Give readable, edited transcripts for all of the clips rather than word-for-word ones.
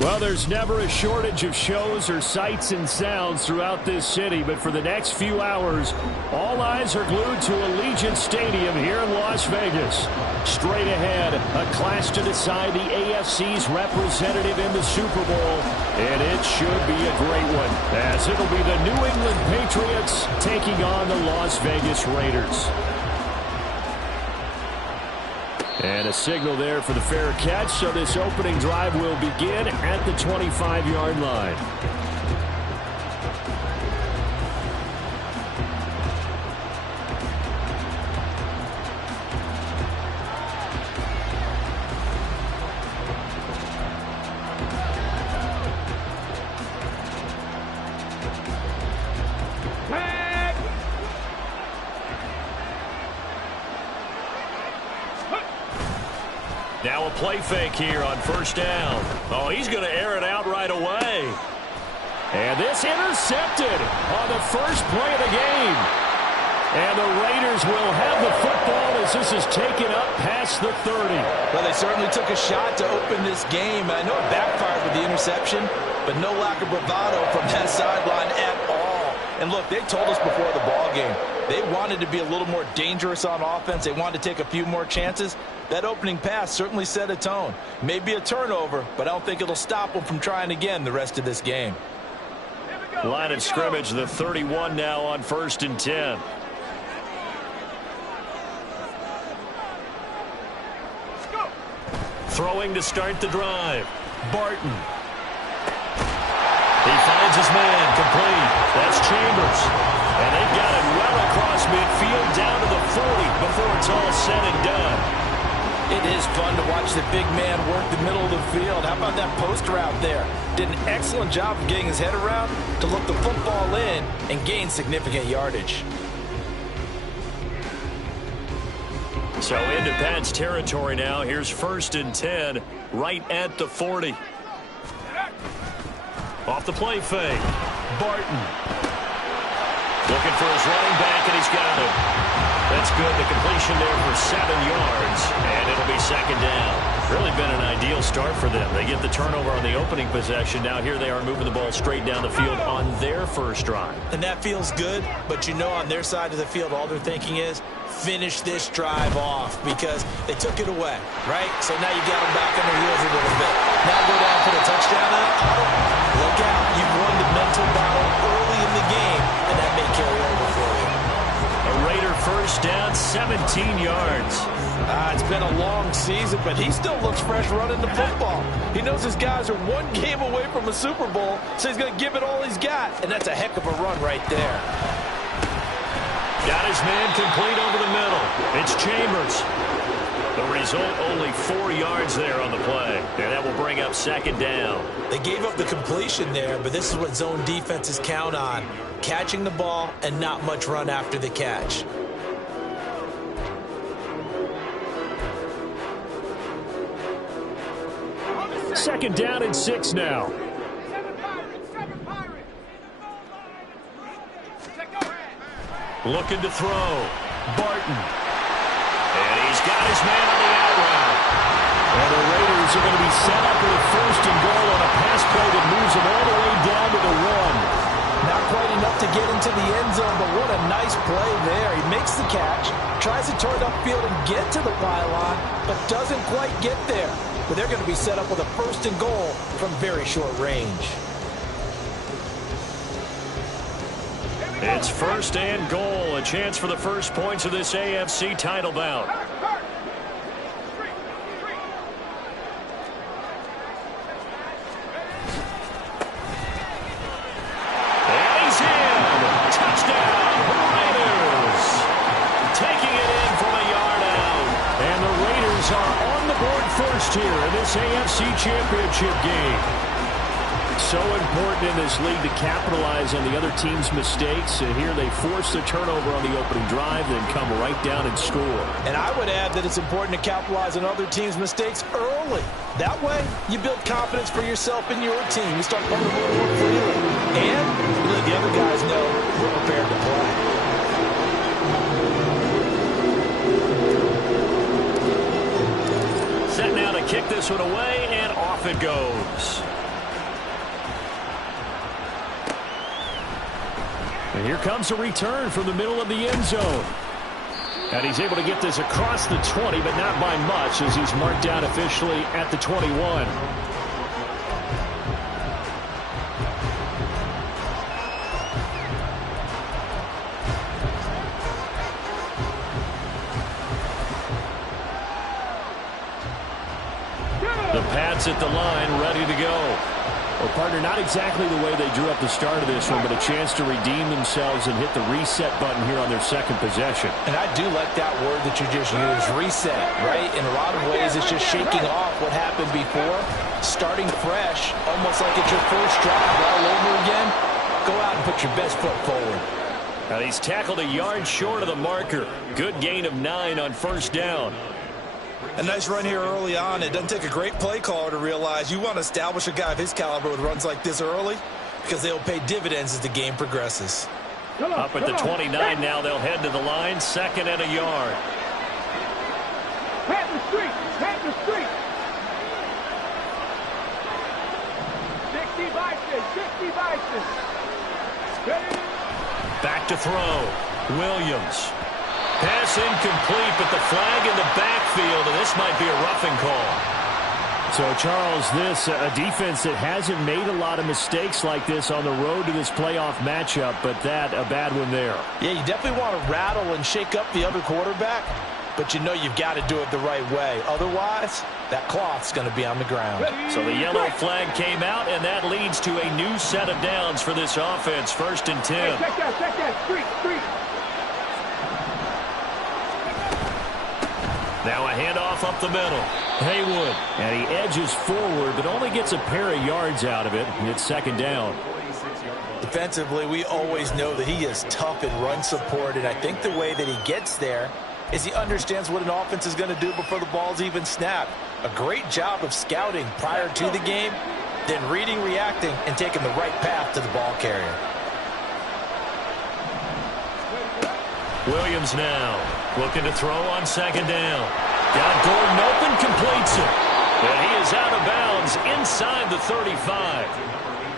Well, there's never a shortage of shows or sights and sounds throughout this city, but for the next few hours, all eyes are glued to Allegiant Stadium here in Las Vegas. Straight ahead, a clash to decide the AFC's representative in the Super Bowl, and it should be a great one, as it'll be the New England Patriots taking on the Las Vegas Raiders. And a signal there for the fair catch, so this opening drive will begin at the 25-yard line. Now a play fake here on first down. Oh, he's going to air it out right away. And this intercepted on the first play of the game. And the Raiders will have the football as this is taken up past the 30. Well, they certainly took a shot to open this game. I know it backfired with the interception, but no lack of bravado from that sideline at all. And look, they told us before the ball game, they wanted to be a little more dangerous on offense. They wanted to take a few more chances. That opening pass certainly set a tone. Maybe a turnover, but I don't think it'll stop them from trying again the rest of this game. Line of scrimmage, the 31 now on 1st and 10. Throwing to start the drive. Barton. He finds his man, complete. That's Chambers. And they've got it well across midfield down to the 40 before it's all said and done. It is fun to watch the big man work the middle of the field. How about that post route there? Did an excellent job of getting his head around to look the football in and gain significant yardage. So into Pat's territory now. Here's 1st and 10 right at the 40. Off the play fake. Barton. Looking for his running back, and he's got him. That's good. The completion there for 7 yards, and it'll be 2nd down. Really been an ideal start for them. They get the turnover on the opening possession. Now here they are moving the ball straight down the field on their first drive. And that feels good, but you know on their side of the field all they're thinking is finish this drive off because they took it away, right? So now you got them back on their heels a little bit. Now go down for the touchdown. Look out. You've won the mental battle early in the game, and that may carry over for you. A Raider first down, 17 yards. It's been a long season, but he still looks fresh running the football. He knows his guys are one game away from a Super Bowl, so he's going to give it all he's got, and that's a heck of a run right there. Got his man complete over the middle. It's Chambers. The result, only 4 yards there on the play, and that will bring up 2nd down. They gave up the completion there, but this is what zone defenses count on, catching the ball and not much run after the catch. Second down and 6 now. Looking to throw. Barton. And he's got his man on the out route. And the Raiders are going to be set up with a 1st and goal on a pass play that moves them all the way down to the 1. Not quite enough to get into the end zone, but what a nice play there. He makes the catch, tries to turn upfield and get to the pylon, but doesn't quite get there. But they're going to be set up with a 1st and goal from very short range. It's 1st and goal, a chance for the first points of this AFC title bout. And he's in. Touchdown, Raiders. Taking it in from a this AFC Championship game. So important in this league to capitalize on the other team's mistakes. And here they force the turnover on the opening drive, then come right down and score. And I would add that it's important to capitalize on other teams' mistakes early. That way, you build confidence for yourself and your team. You start playing a little more freely. And you let the other guys know we're prepared to play. Set now to kick this one away, and off it goes. And here comes a return from the middle of the end zone. And he's able to get this across the 20, but not by much, as he's marked down officially at the 21. The Pats at the line, ready to go. Well, partner, not exactly the way they drew up the start of this one, but a chance to redeem themselves and hit the reset button here on their second possession. And I do like that word that you just used, reset, right? In a lot of ways, it's just shaking off what happened before, starting fresh, almost like it's your first drive all over again. Go out and put your best foot forward. And he's tackled a yard short of the marker. Good gain of 9 on first down. A nice run here early on. It doesn't take a great play caller to realize you want to establish a guy of his caliber with runs like this early, because they'll pay dividends as the game progresses. Up at the 29 now, they'll head to the line, second and a yard. Pat the street, pat the street. 60 Bison. Back to throw. Williams. Pass incomplete, but the flag in the backfield, and this might be a roughing call. So, Charles, this a defense that hasn't made a lot of mistakes like this on the road to this playoff matchup, but that a bad one there. Yeah, you definitely want to rattle and shake up the other quarterback, but you know you've got to do it the right way. Otherwise, that cloth's going to be on the ground. So the yellow flag came out, and that leads to a new set of downs for this offense. 1st and 10. Hey, check that, street. Now a handoff up the middle. Haywood, and he edges forward, but only gets a pair of yards out of it. It's second down. Defensively, we always know that he is tough in run support, and I think the way that he gets there is he understands what an offense is going to do before the ball's even snapped. A great job of scouting prior to the game, then reading, reacting, and taking the right path to the ball carrier. Williams now looking to throw on second down. Got Gordon open, completes it. And he is out of bounds inside the 35.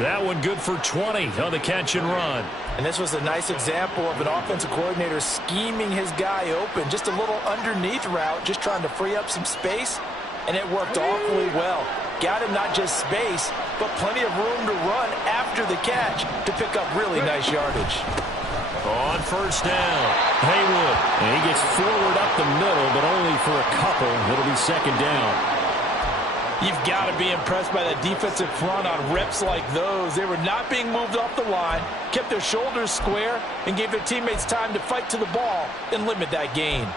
That one good for 20 on the catch and run. And this was a nice example of an offensive coordinator scheming his guy open. Just a little underneath route, just trying to free up some space. And it worked awfully well. Got him not just space, but plenty of room to run after the catch to pick up really nice yardage. On first down, Haywood. And he gets forward up the middle, but only for a couple. It'll be second down. You've got to be impressed by that defensive front on reps like those. They were not being moved off the line, kept their shoulders square, and gave their teammates time to fight to the ball and limit that gain.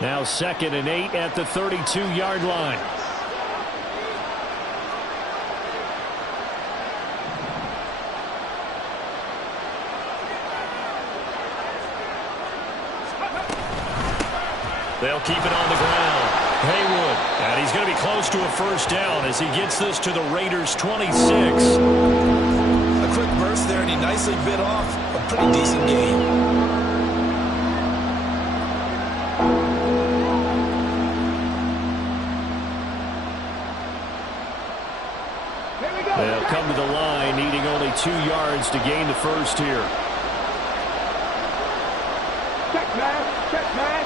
Now 2nd and 8 at the 32-yard line. They'll keep it on the ground. Haywood, and he's going to be close to a first down as he gets this to the Raiders' 26. A quick burst there, and he nicely bit off a pretty decent gain. They'll come to the line, needing only 2 yards to gain the first here. Check man.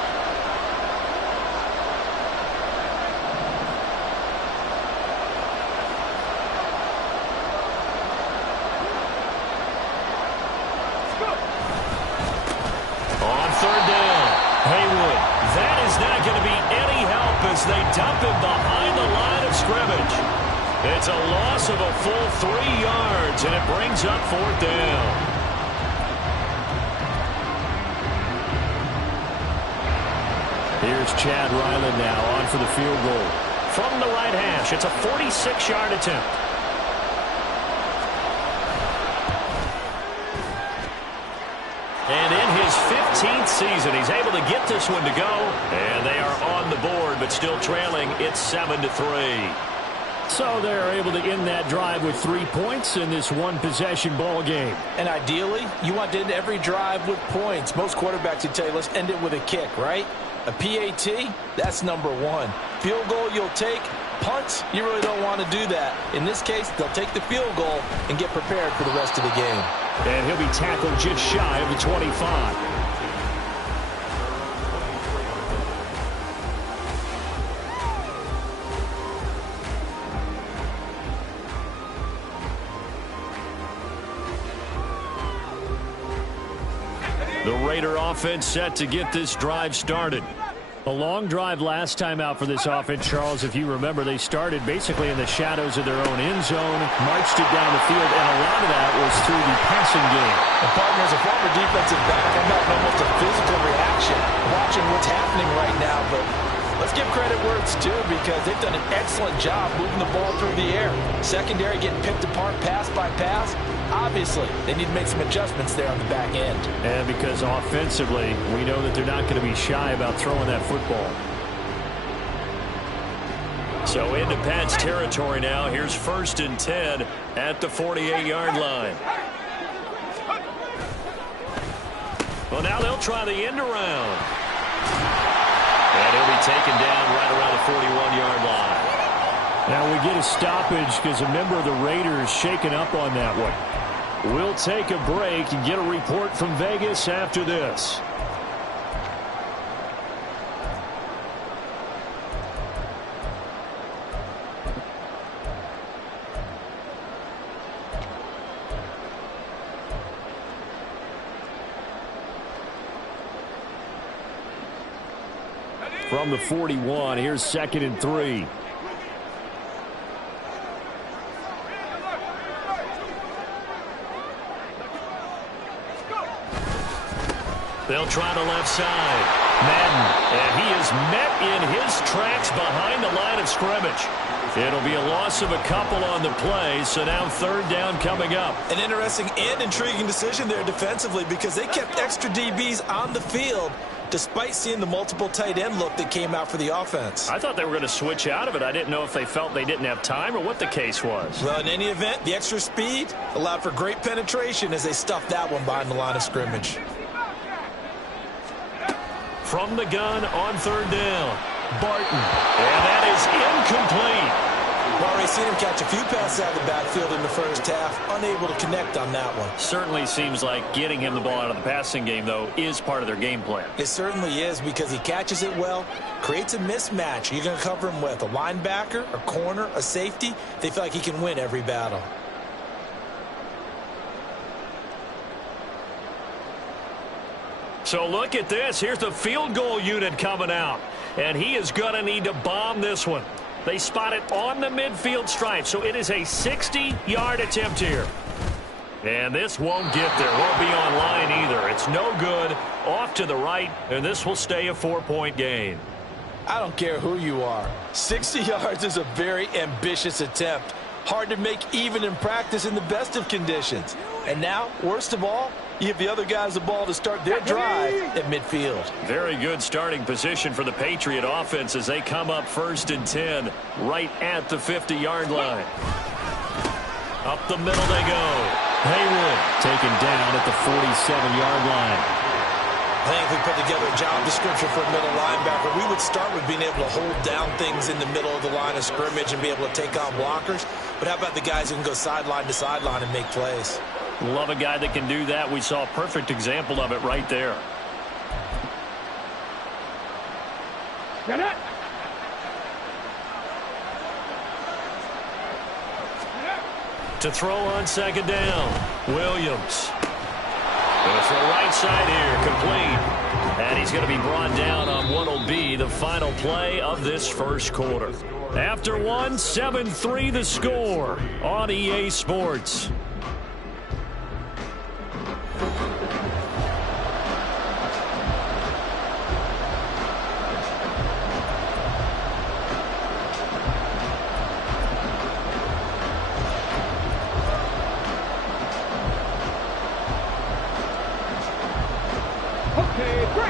On third down, Haywood. That is not going to be any help as they dump him behind the line of scrimmage. It's a loss of a full 3 yards, and it brings up 4th down. Here's Chad Ryland now on for the field goal. From the right hash, it's a 46-yard attempt. And in his 15th season, he's able to get this one to go. And they are on the board, but still trailing. It's 7-3. So they're able to end that drive with 3 points in this one-possession ball game. And ideally, you want to end every drive with points. Most quarterbacks would tell you, let's end it with a kick, right? A PAT, that's number 1. Field goal you'll take. Punts, you really don't want to do that. In this case, they'll take the field goal and get prepared for the rest of the game. And he'll be tackled just shy of the 25. The Raider offense set to get this drive started. A long drive last time out for this offense, Charles. If you remember, they started basically in the shadows of their own end zone, marched it down the field, and a lot of that was through the passing game. And partner, as a former defensive back, I'm having almost a physical reaction watching what's happening right now. But let's give credit where it's due, because they've done an excellent job moving the ball through the air. Secondary getting picked apart pass by pass. Obviously, they need to make some adjustments there on the back end. And because offensively, we know that they're not going to be shy about throwing that football. So into Pat's territory now. Here's 1st and 10 at the 48-yard line. Well, now they'll try the end around. And he'll be taken down right around the 41-yard line. Now we get a stoppage because a member of the Raiders shaken up on that one. We'll take a break and get a report from Vegas after this. From the 41, here's 2nd and 3. They'll try the left side. Madden, and he is met in his tracks behind the line of scrimmage. It'll be a loss of a couple on the play, so now 3rd down coming up. An interesting and intriguing decision there defensively, because they kept extra DBs on the field despite seeing the multiple tight end look that came out for the offense. I thought they were going to switch out of it. I didn't know if they felt they didn't have time or what the case was. Well, in any event, the extra speed allowed for great penetration as they stuffed that one behind the line of scrimmage. From the gun on 3rd down, Barton. And that is incomplete. We've already seen him catch a few passes out of the backfield in the first half, unable to connect on that one. Certainly seems like getting him the ball out of the passing game, though, is part of their game plan. It certainly is, because he catches it well, creates a mismatch. You're going to cover him with a linebacker, a corner, a safety. They feel like he can win every battle. So look at this. Here's the field goal unit coming out. And he is going to need to bomb this one. They spot it on the midfield stripe. So it is a 60-yard attempt here. And this won't get there. Won't be on line either. It's no good. Off to the right. And this will stay a 4-point gain. I don't care who you are. 60 yards is a very ambitious attempt. Hard to make even in practice in the best of conditions. And now, worst of all, you give the other guys the ball to start their drive at midfield. Very good starting position for the Patriot offense as they come up 1st and 10 right at the 50-yard line. Up the middle they go. Haywood taken down at the 47-yard line. I think if we put together a job description for a middle linebacker, we would start with being able to hold down things in the middle of the line of scrimmage and be able to take on blockers. But how about the guys who can go sideline to sideline and make plays? Love a guy that can do that. We saw a perfect example of it right there. Get it. To throw on 2nd down, Williams. Going to throw right side here, complete. And he's going to be brought down on what will be the final play of this first quarter. After one, 7-3 the score on EA Sports.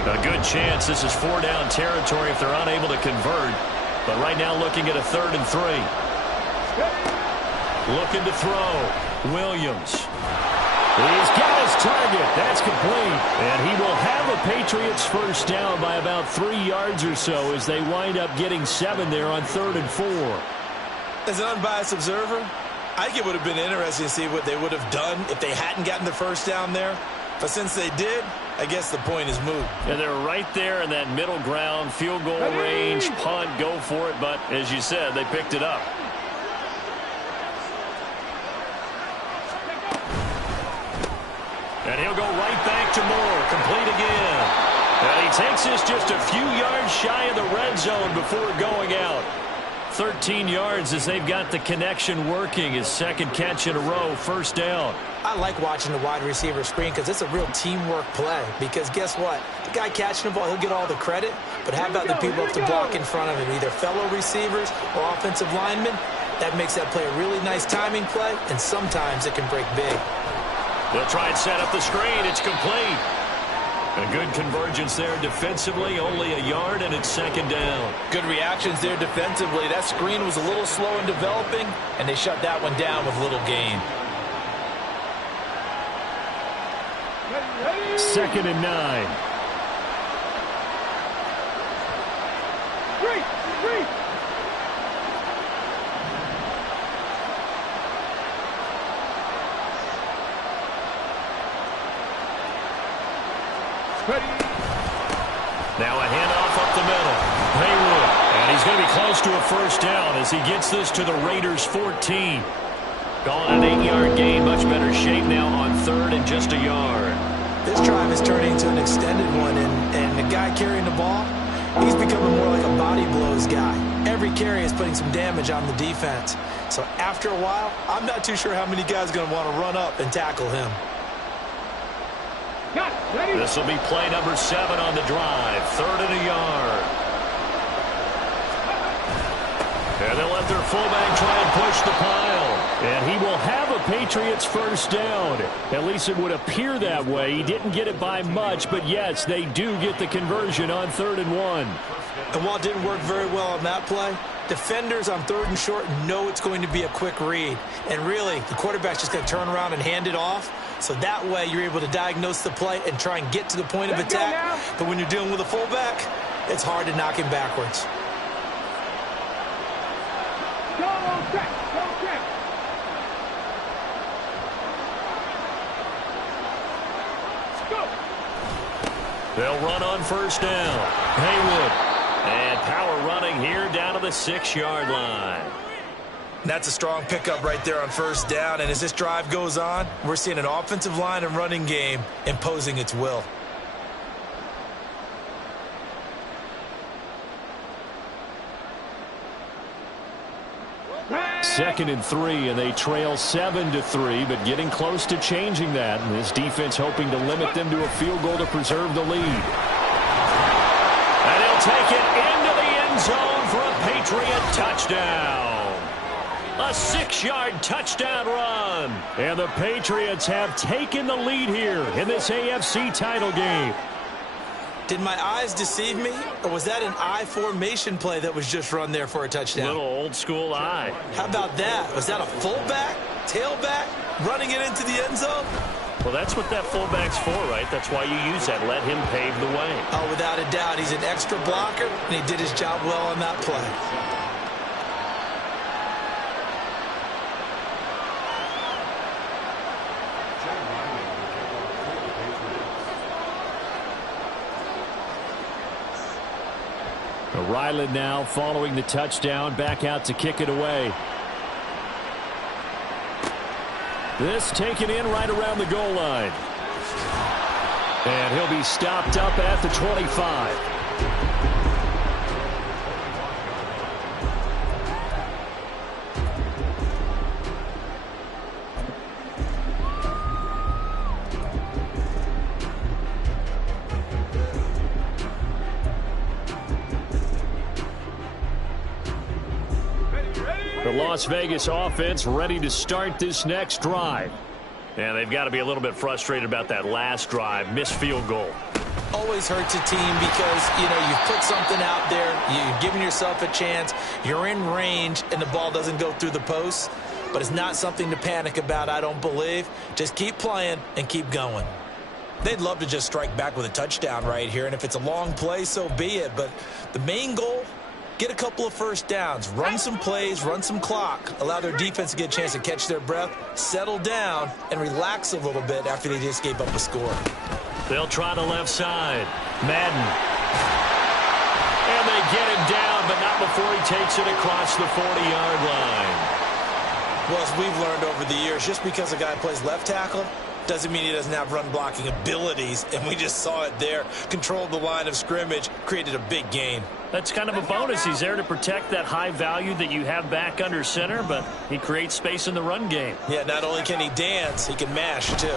A good chance this is 4-down territory if they're unable to convert. But right now looking at a 3rd and 3. Looking to throw. Williams. He's got his target. That's complete. And he will have a Patriots first down by about 3 yards or so as they wind up getting 7 there on 3rd and 4. As an unbiased observer, I think it would have been interesting to see what they would have done if they hadn't gotten the first down there. But since they did, I guess the point is moot. And they're right there in that middle ground, field goal range, punt, go for it. But as you said, they picked it up. And he'll go right back to Moore, complete again. And he takes this just a few yards shy of the red zone before going out. 13 yards as they've got the connection working. His second catch in a row, first down. I like watching the wide receiver screen because it's a real teamwork play. Because guess what? The guy catching the ball, he'll get all the credit. But how about the people up to block in front of him, either fellow receivers or offensive linemen? That makes that play a really nice timing play, and sometimes it can break big. They'll try and set up the screen. It's complete. A good convergence there defensively, only a yard, and it's second down. Good reactions there defensively. That screen was a little slow in developing, and they shut that one down with little gain. 2nd and 9. Three. Now a handoff up the middle. Haywood. And he's going to be close to a first down as he gets this to the Raiders' 14. Calling an 8-yard gain. Much better shape now on 3rd and just a yard. This drive is turning into an extended one, and the guy carrying the ball, he's becoming more like a body blows guy. Every carry is putting some damage on the defense. So after a while, I'm not too sure how many guys are going to want to run up and tackle him. This will be play number 7 on the drive. 3rd and a yard. And they'll let their fullback try and push the pile. And he will have a Patriots first down. At least it would appear that way. He didn't get it by much, but yes, they do get the conversion on 3rd and 1. And while it didn't work very well on that play, defenders on 3rd and short know it's going to be a quick read. And really, the quarterback's just going to turn around and hand it off. So that way, you're able to diagnose the play and try and get to the point of attack. But when you're dealing with a fullback, it's hard to knock him backwards. They'll run on first down. Haywood. And power running here down to the 6-yard line. That's a strong pickup right there on first down. And as this drive goes on, we're seeing an offensive line and running game imposing its will. Second and 3, and they trail 7-3, but getting close to changing that. And this defense hoping to limit them to a field goal to preserve the lead. And he'll take it into the end zone for a Patriot touchdown. A 6-yard touchdown run. And the Patriots have taken the lead here in this AFC title game. Did my eyes deceive me, or was that an I formation play that was just run there for a touchdown? Little old school eye. How about that? Was that a fullback, tailback, running it into the end zone? Well, that's what that fullback's for, right? That's why you use that. Let him pave the way. Oh, without a doubt. He's an extra blocker, and he did his job well on that play. Ryland now following the touchdown, back out to kick it away. This taken in right around the goal line. And he'll be stopped up at the 25. Las Vegas offense ready to start this next drive. And they've got to be a little bit frustrated about that last drive, missed field goal. Always hurts a team because, you've put something out there, you've given yourself a chance, you're in range, and the ball doesn't go through the post. But it's not something to panic about, I don't believe. Just keep playing and keep going. They'd love to just strike back with a touchdown right here, and if it's a long play, so be it. But the main goal, get a couple of first downs, run some plays, run some clock, allow their defense to get a chance to catch their breath, settle down, and relax a little bit after they just gave up a score. They'll try the left side. Madden. And they get him down, but not before he takes it across the 40-yard line. Well, as we've learned over the years, just because a guy plays left tackle doesn't mean he doesn't have run-blocking abilities, and we just saw it there. Controlled the line of scrimmage, created a big gain. That's kind of a bonus. He's there to protect that high value that you have back under center, but he creates space in the run game. Yeah, not only can he dance, he can mash, too.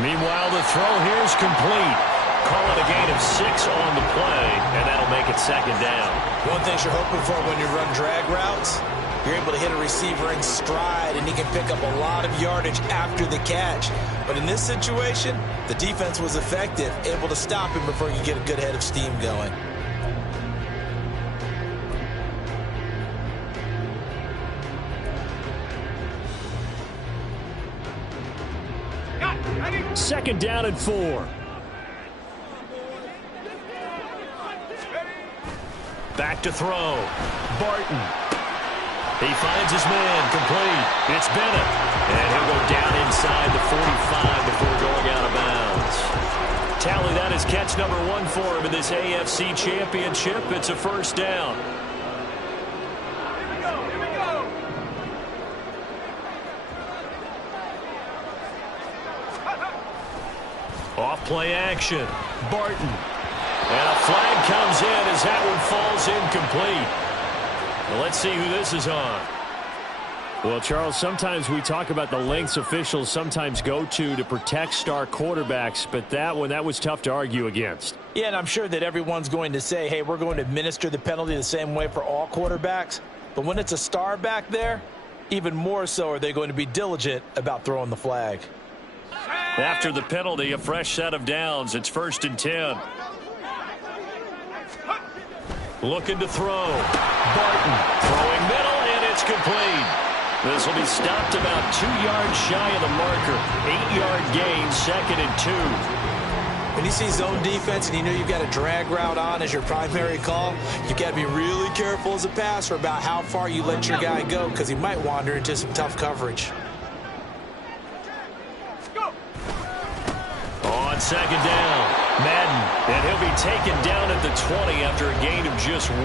Meanwhile, the throw here is complete. Call it a gain of 6 on the play, and that'll make it second down. One thing you're hoping for when you run drag routes, you're able to hit a receiver in stride, and he can pick up a lot of yardage after the catch. But in this situation, the defense was effective, able to stop him before you get a good head of steam going. Second down and 4. Back to throw. Barton. He finds his man. Complete. It's Bennett. And he'll go down inside the 45 before going out of bounds. Tally, that is catch number 1 for him in this AFC Championship. It's a first down. Here we go. Off play action. Barton. And a flag comes in as that one falls incomplete. Well, let's see who this is on. Well, Charles, sometimes we talk about the lengths officials sometimes go to protect star quarterbacks, but that was tough to argue against. Yeah, and I'm sure that everyone's going to say, hey, we're going to administer the penalty the same way for all quarterbacks. But when it's a star back there, even more so are they going to be diligent about throwing the flag. After the penalty, a fresh set of downs. It's 1st and 10. Looking to throw. Barton throwing middle, and it's complete. This will be stopped about 2 yards shy of the marker. 8-yard gain, 2nd and 2. When you see zone defense and you know you've got a drag route on as your primary call, you've got to be really careful as a passer about how far you let your guy go because he might wander into some tough coverage. On second down, Madden, and he'll be taken down at the 20 after a gain of just 1.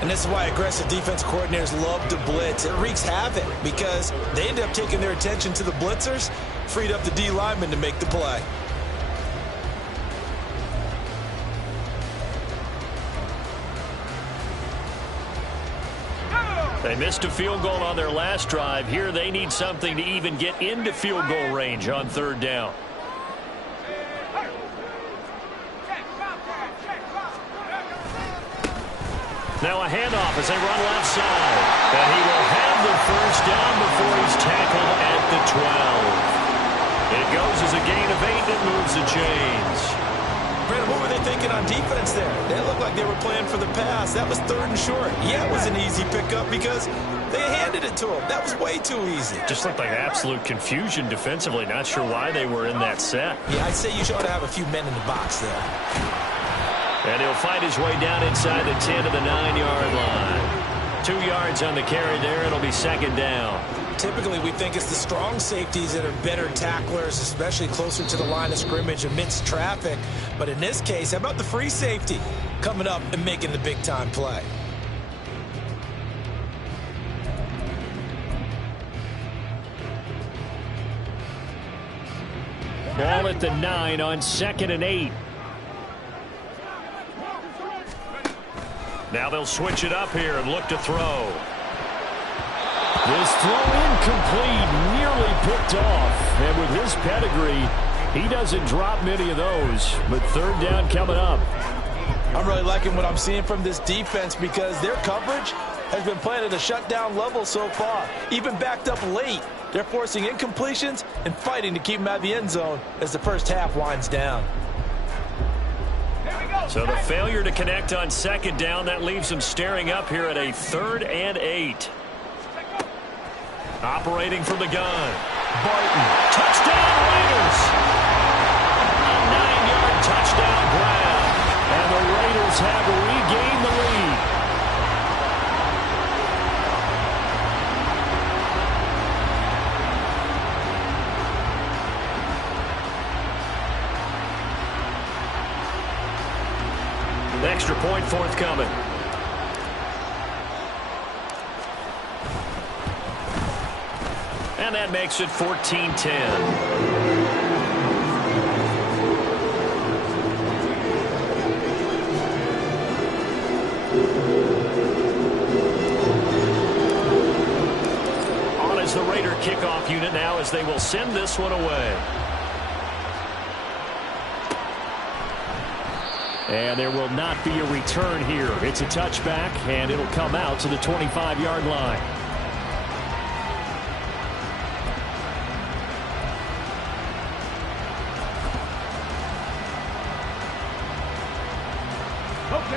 And this is why aggressive defense coordinators love to blitz. It wreaks havoc because they end up taking their attention to the blitzers, freed up the D lineman to make the play. They missed a field goal on their last drive. Here they need something to even get into field goal range on 3rd down. Now a handoff as they run left side. And he will have the first down before he's tackled at the 12. It goes as a gain of 8 and moves the chains. Brandon, what were they thinking on defense there? They looked like they were playing for the pass. That was 3rd and short. Yeah, it was an easy pickup because they handed it to him. That was way too easy. Just looked like absolute confusion defensively. Not sure why they were in that set. Yeah, I'd say you should have a few men in the box there. And he'll fight his way down inside the 10 to the 9-yard line. 2 yards on the carry there. It'll be 2nd down. Typically, we think it's the strong safeties that are better tacklers, especially closer to the line of scrimmage amidst traffic. But in this case, how about the free safety coming up and making the big-time play? Ball at the 9 on 2nd and 8. Now they'll switch it up here and look to throw. This throw incomplete, nearly picked off. And with his pedigree, he doesn't drop many of those. But 3rd down coming up. I'm really liking what I'm seeing from this defense because their coverage has been playing at a shutdown level so far. Even backed up late, they're forcing incompletions and fighting to keep them out of the end zone as the first half winds down. So the failure to connect on second down, that leaves them staring up here at a 3rd and 8. Operating from the gun. Barton. Touchdown Raiders. A 9-yard touchdown grab. And the Raiders have regained the lead. Extra point forthcoming. And that makes it 14-10. On is the Raider kickoff unit now as they will send this one away. And there will not be a return here. It's a touchback, and it'll come out to the 25-yard line.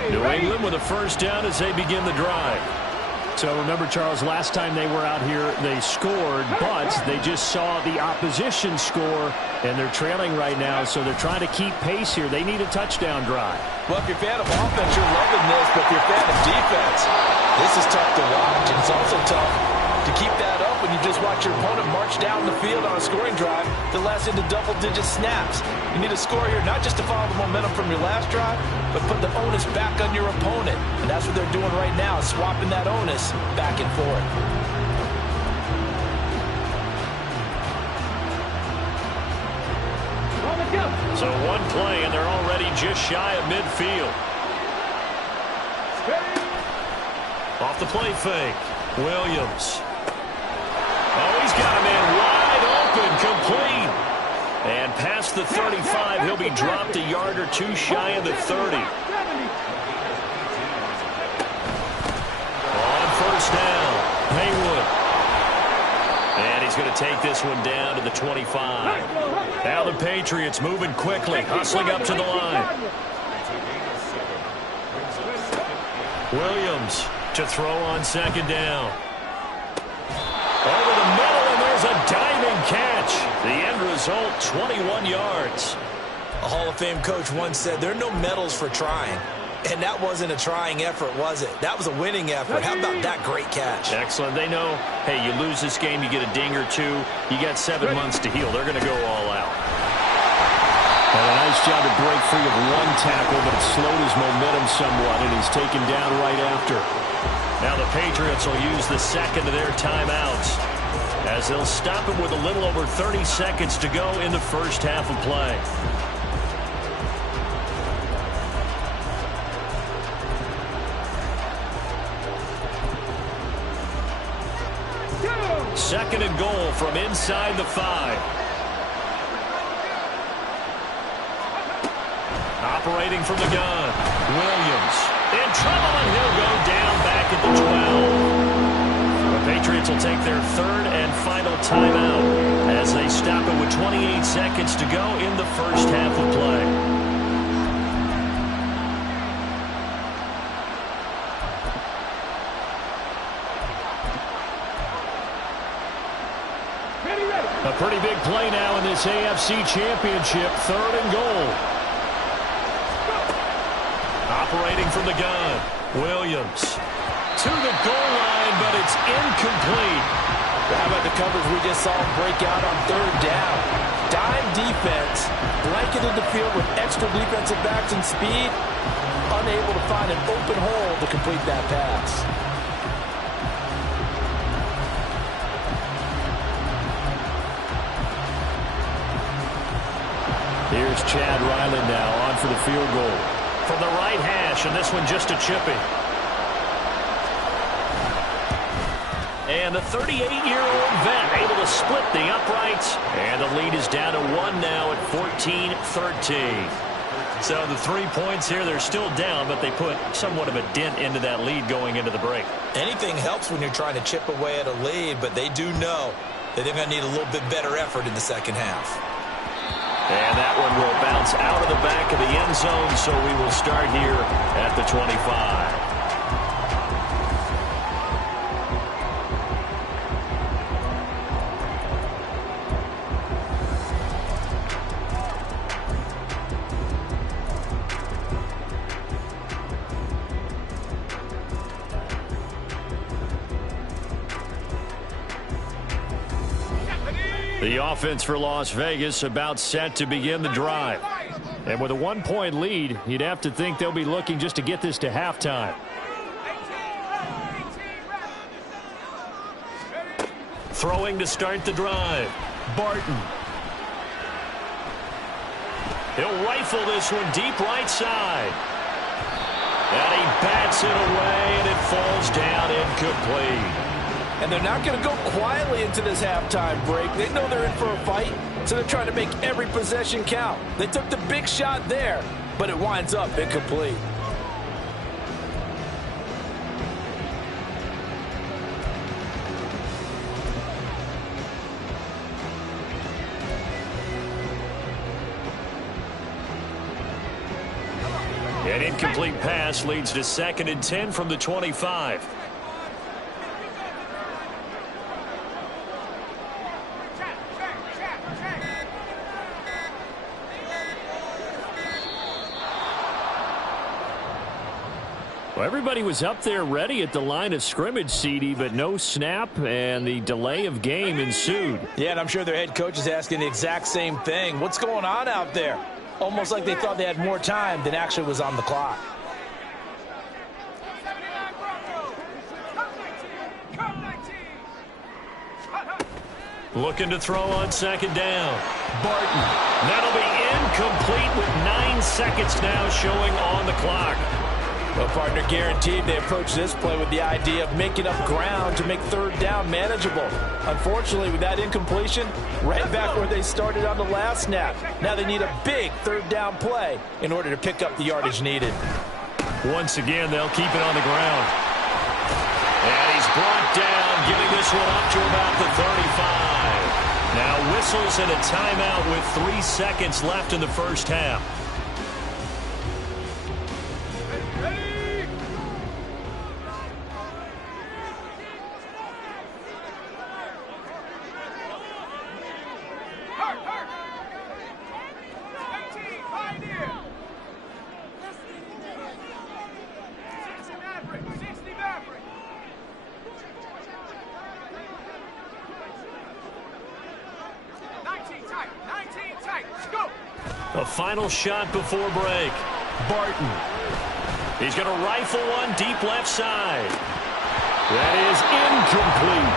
New England with a first down as they begin the drive. So remember, Charles, last time they were out here, they scored, but they just saw the opposition score, and they're trailing right now, so they're trying to keep pace here. They need a touchdown drive. Well, if you're a fan of offense, you're loving this, but if you're a fan of defense, this is tough to watch, and it's also tough to keep that up when you just watch your opponent march down the field on a scoring drive that lasts into double-digit snaps. You need a score here, not just to follow the momentum from your last drive, but put the onus back on your opponent. And that's what they're doing right now, swapping that onus back and forth. So one play, and they're already just shy of midfield. Off the play fake. Williams. Oh, he's got a man wide open, complete. And past the 35, he'll be dropped a yard or two shy of the 30. On first down, Haywood. And he's going to take this one down to the 25. Now the Patriots moving quickly, hustling up to the line. Williams to throw on second down. Over the middle, and there's a diving catch. The end result, 21 yards. A Hall of Fame coach once said there are no medals for trying. And that wasn't a trying effort, was it? That was a winning effort. How about that great catch? Excellent. They know, hey, you lose this game, you get a ding or two. You got 7 months to heal. They're going to go all out. And a nice job to break free of one tackle, but it slowed his momentum somewhat, and he's taken down right after. Now the Patriots will use the second of their timeouts as they'll stop it with a little over 30 seconds to go in the first half of play. Second and goal from inside the 5. Operating from the gun, Williams in trouble, and he'll go down back at the 12. The Patriots will take their third and final timeout as they stop it with 28 seconds to go in the first half of play. A pretty big play now in this AFC Championship, third and goal. Operating from the gun, Williams to the goal line, but it's incomplete. How about the coverage we just saw him break out on third down? Dime defense, blanketed the field with extra defensive backs and speed, unable to find an open hole to complete that pass. Here's Chad Ryland now on for the field goal. From the right hash, and this one just a chipping. And the 38-year-old vet able to split the uprights. And the lead is down to 1 now at 14-13. So the 3 points here, they're still down, but they put somewhat of a dent into that lead going into the break. Anything helps when you're trying to chip away at a lead, but they do know that they're going to need a little bit better effort in the second half. And that one will bounce out of the back of the end zone, so we will start here at the 25. The offense for Las Vegas about set to begin the drive. And with a 1-point lead, you'd have to think they'll be looking just to get this to halftime. Throwing to start the drive. Barton. He'll rifle this one deep right side. And he bats it away, and it falls down incomplete. And they're not going to go quietly into this halftime break. They know they're in for a fight, so they're trying to make every possession count. They took the big shot there, but it winds up incomplete. An incomplete pass leads to 2nd and 10 from the 25. Well, everybody was up there ready at the line of scrimmage, CD, but no snap, and the delay of game ensued. Yeah, and I'm sure their head coach is asking the exact same thing. What's going on out there? Almost like they thought they had more time than actually was on the clock. Looking to throw on 2nd down. Barton. That'll be incomplete with 9 seconds now showing on the clock. Well, partner, guaranteed they approach this play with the idea of making up ground to make 3rd down manageable. Unfortunately, with that incompletion, right back where they started on the last snap. Now they need a big 3rd down play in order to pick up the yardage needed. Once again, they'll keep it on the ground. And he's brought down, giving this one up to about the 35. Now whistles and a timeout with 3 seconds left in the first half. A final shot before break. Barton. He's going to rifle one deep left side. That is incomplete.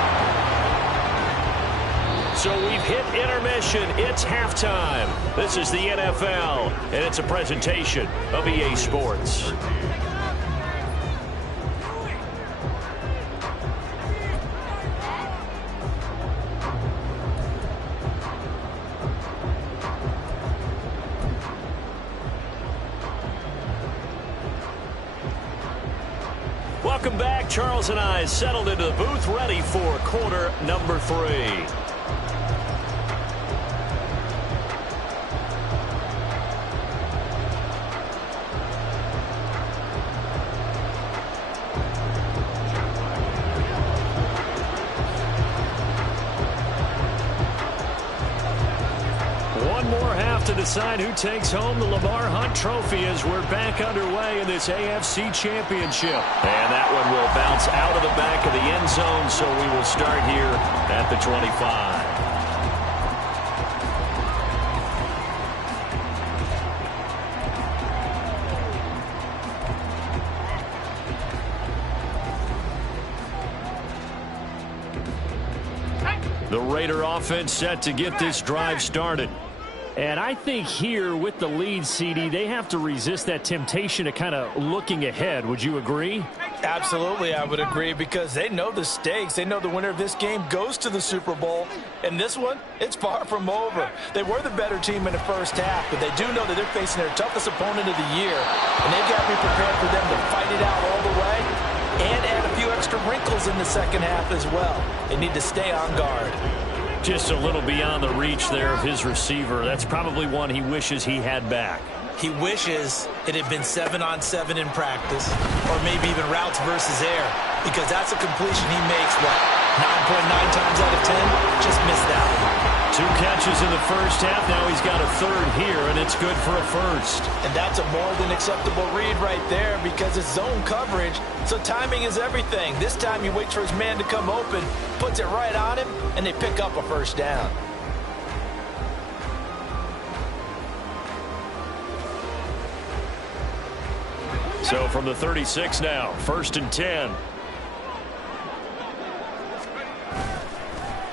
So we've hit intermission. It's halftime. This is the NFL, and it's a presentation of EA Sports. Welcome back. Charles and I settled into the booth, ready for quarter number 3. To decide who takes home the Lamar Hunt Trophy as we're back underway in this AFC Championship. And that one will bounce out of the back of the end zone, so we will start here at the 25. The Raider offense set to get this drive started. And I think here with the lead, CD, they have to resist that temptation to kind of looking ahead. Would you agree? Absolutely, I would agree, because they know the stakes. They know the winner of this game goes to the Super Bowl. And this one, it's far from over. They were the better team in the first half, but they do know that they're facing their toughest opponent of the year. And they've got to be prepared for them to fight it out all the way and add a few extra wrinkles in the second half as well. They need to stay on guard. Just a little beyond the reach there of his receiver. That's probably one he wishes he had back. He wishes it had been 7-on-7 in practice, or maybe even routes versus air, because that's a completion he makes, 9.9 times out of 10? Just missed that one. 2 catches in the first half. Now he's got a third here, and it's good for a first. And that's a more than acceptable read right there, because it's zone coverage, so timing is everything. This time he waits for his man to come open, puts it right on him, and they pick up a first down. So from the 36 now, 1st and 10.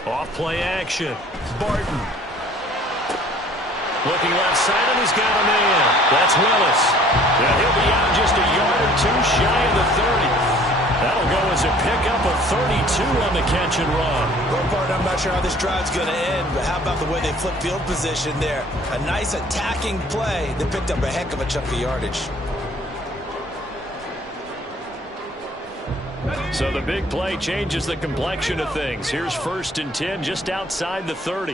Off play action. Barton. Looking left side, and he's got a man. That's Willis. Now he'll be out just a yard or 2 shy of the 30. That'll go as a pickup of 32 on the catch and run. Well, Barton, I'm not sure how this drive's going to end, but how about the way they flip field position there? A nice attacking play that picked up a heck of a chunk of yardage. So the big play changes the complexion of things. Here's 1st and 10 just outside the 30.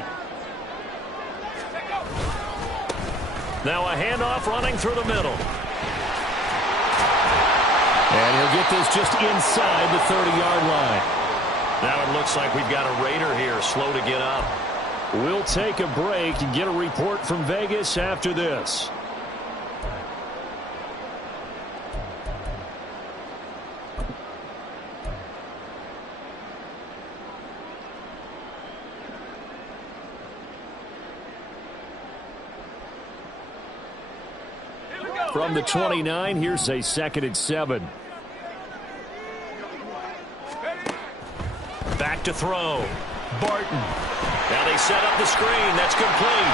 Now a handoff running through the middle. And he'll get this just inside the 30-yard line. Now it looks like we've got a Raider here, slow to get up. We'll take a break and get a report from Vegas after this. From the 29, here's a 2nd and 7. Back to throw. Barton. Now they set up the screen. That's complete.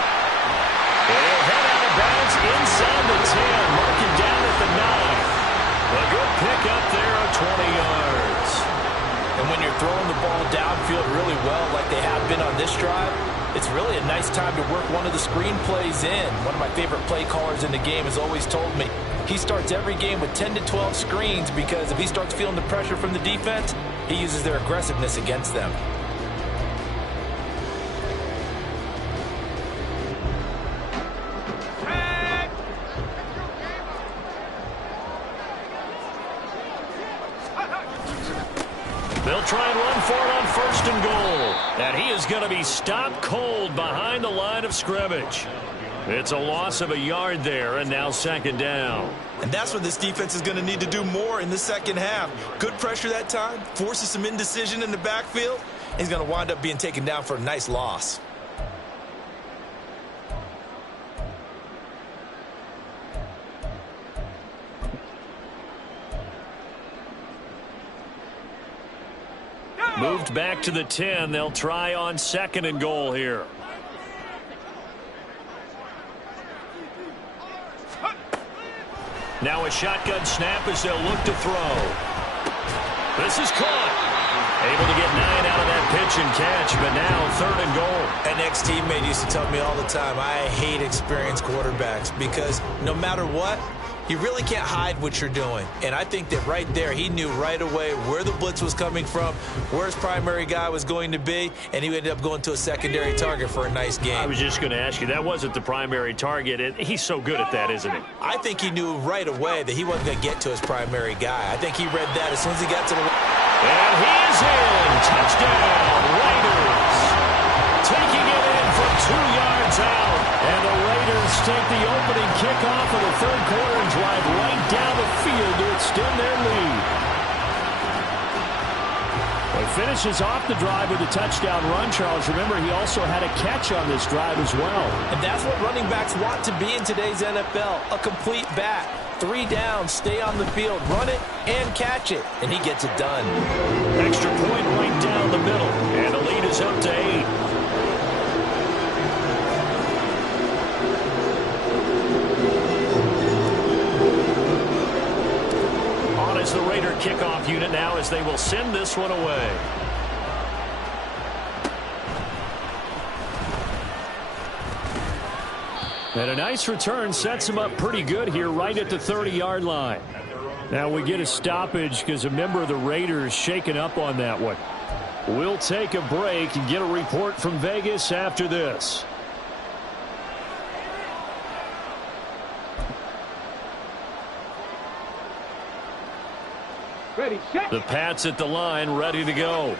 And he'll head out of bounds inside the 10. Marking down at the 9. A good pickup there of 20 yards. And when you're throwing the ball downfield really well like they have been on this drive, it's really a nice time to work one of the screen plays in. One of my favorite play callers in the game has always told me he starts every game with 10 to 12 screens, because if he starts feeling the pressure from the defense, he uses their aggressiveness against them. They'll try and run for it on 1st and goal. And he is going to be stopped cold behind the line of scrimmage. It's a loss of a yard there, and now 2nd down. And that's what this defense is going to need to do more in the second half. Good pressure that time, forces some indecision in the backfield. He's going to wind up being taken down for a nice loss. Moved back to the 10. They'll try on 2nd and goal here. Now a shotgun snap as they'll look to throw. This is caught. Able to get 9 out of that pitch and catch, but now 3rd and goal. An ex-teammate used to tell me all the time, I hate experienced quarterbacks, because no matter what, you really can't hide what you're doing. And I think that right there, he knew right away where the blitz was coming from, where his primary guy was going to be, and he ended up going to a secondary target for a nice game. I was just going to ask you, that wasn't the primary target, and he's so good at that, isn't he? I think he knew right away that he wasn't going to get to his primary guy. I think he read that as soon as he got to the... And he is in. Touchdown, Raiders. Taking it in from 2 yards out. And the Raiders take the opening kickoff of the 3rd quarter and drive right down the field to extend their lead. Well, he finishes off the drive with a touchdown run, Charles. Remember, he also had a catch on this drive as well. And that's what running backs want to be in today's NFL, a complete back. 3 downs, stay on the field, run it, and catch it. And he gets it done. Extra point right down the middle. And the lead is up to 8. kickoff unit now as they will send this one away. And a nice return sets him up pretty good here right at the 30-yard line. Now we get a stoppage because a member of the Raiders shaken up on that one. We'll take a break and get a report from Vegas after this. Ready, set. The Pats at the line, ready to go.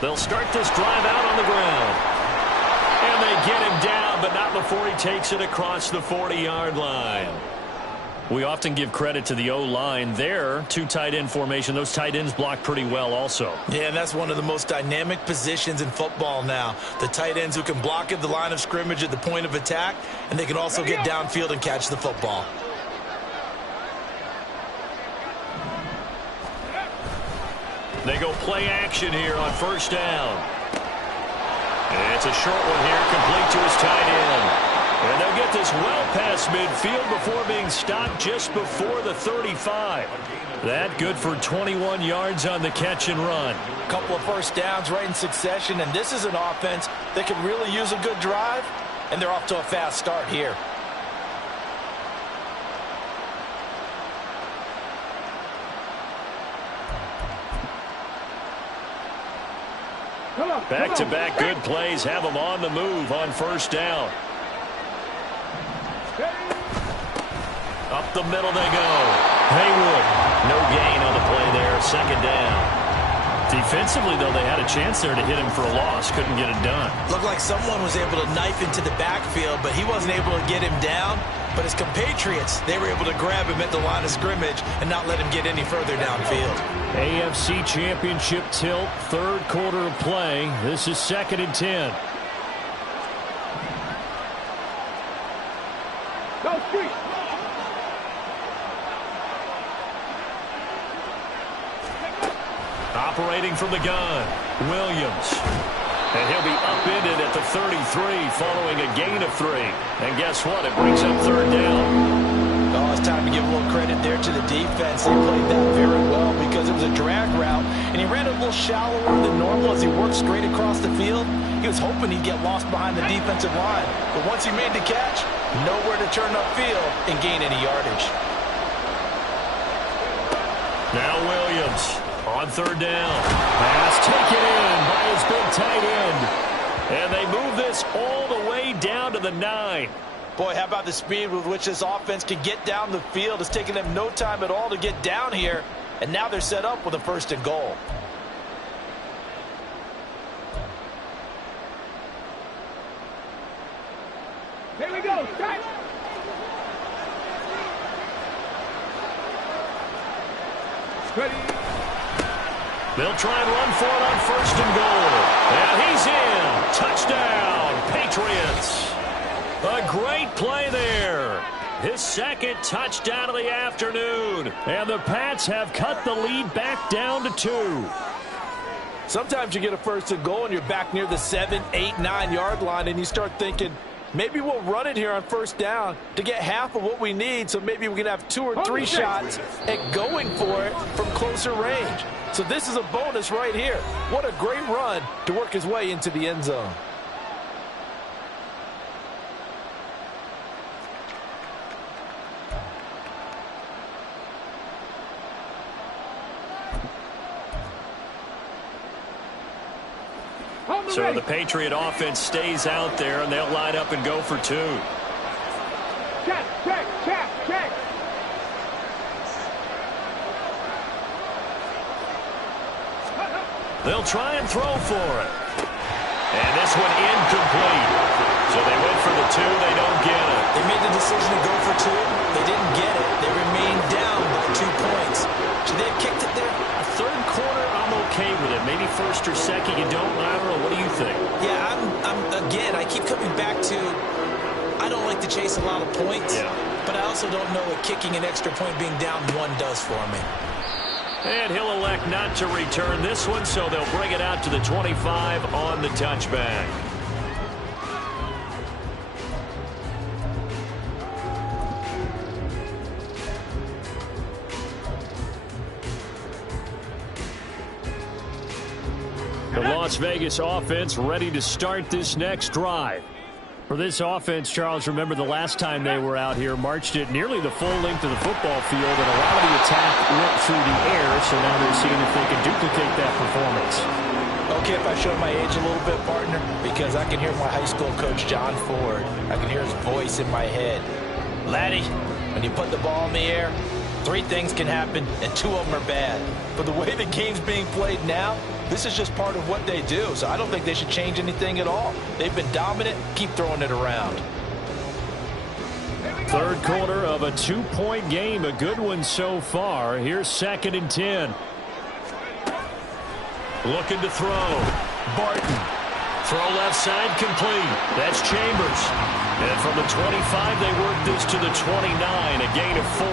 They'll start this drive out on the ground. And they get him down, but not before he takes it across the 40-yard line. We often give credit to the O-line there. Two tight end formation. Those tight ends block pretty well also. Yeah, and that's one of the most dynamic positions in football now. The tight ends who can block at the line of scrimmage at the point of attack, and they can also get downfield and catch the football. They go play action here on first down. And it's a short one here, complete to his tight end. And they'll get this well past midfield before being stopped just before the 35. That good for 21 yards on the catch and run. A couple of first downs right in succession, and this is an offense that could really use a good drive, and they're off to a fast start here. Back-to-back good plays have them on the move on first down. Up the middle they go. Haywood, no gain on the play there, second down. Defensively, though, they had a chance there to hit him for a loss. Couldn't get it done. Looked like someone was able to knife into the backfield, but he wasn't able to get him down. But his compatriots, they were able to grab him at the line of scrimmage and not let him get any further downfield. AFC Championship tilt, third quarter of play. This is 2nd and 10. Go street. Operating from the gun, Williams. And he'll be upended at the 33 following a gain of 3. And guess what? It brings up third down. Oh, it's time to give a little credit there to the defense. They played that very well because it was a drag route, and he ran a little shallower than normal as he worked straight across the field. He was hoping he'd get lost behind the defensive line. But once he made the catch, nowhere to turn upfield and gain any yardage. Now Williams on third down. Pass taken in by his big tight end. And they move this all the way down to the 9. Boy, how about the speed with which this offense can get down the field? It's taken them no time at all to get down here. And now they're set up with a 1st and goal. Here we go. Start. Ready. They'll try and run for it on 1st and goal. And he's in. Touchdown, Patriots. A great play there. His 2nd touchdown of the afternoon. And the Pats have cut the lead back down to 2. Sometimes you get a 1st and goal and you're back near the 7, 8, 9-yard line, and you start thinking, maybe we'll run it here on 1st down to get half of what we need, so maybe we can have 2 or 3 shots at going for it from closer range. So this is a bonus right here. What a great run to work his way into the end zone. So the Patriot offense stays out there, and they'll line up and go for 2. Check, check, check, check. They'll try and throw for it. And this one incomplete. So they went for the 2. They don't get it. They made the decision to go for 2. They didn't get it. They remained down by 2 points. Should they have kicked it there? A third quarter, I'm okay with it. Maybe 1st or 2nd, you don't. I don't know. What do you think? Yeah, again, I keep coming back to, I don't like to chase a lot of points, but I also don't know what kicking an extra point being down 1 does for me. And he'll elect not to return this one, so they'll bring it out to the 25 on the touchback. The Las Vegas offense ready to start this next drive. For this offense, Charles, remember the last time they were out here, marched it nearly the full length of the football field, and a lot of the attack went through the air, so now they're seeing if they can duplicate that performance. Okay, if I show my age a little bit, partner, because I can hear my high school coach, John Ford. I can hear his voice in my head. Laddie, when you put the ball in the air, 3 things can happen, and 2 of them are bad. But the way the game's being played now, this is just part of what they do, so I don't think they should change anything at all. They've been dominant. Keep throwing it around. Third quarter of a 2-point game, a good one so far. Here's 2nd and 10. Looking to throw. Barton. Throw left side complete. That's Chambers. And from the 25, they work this to the 29, a gain of 4.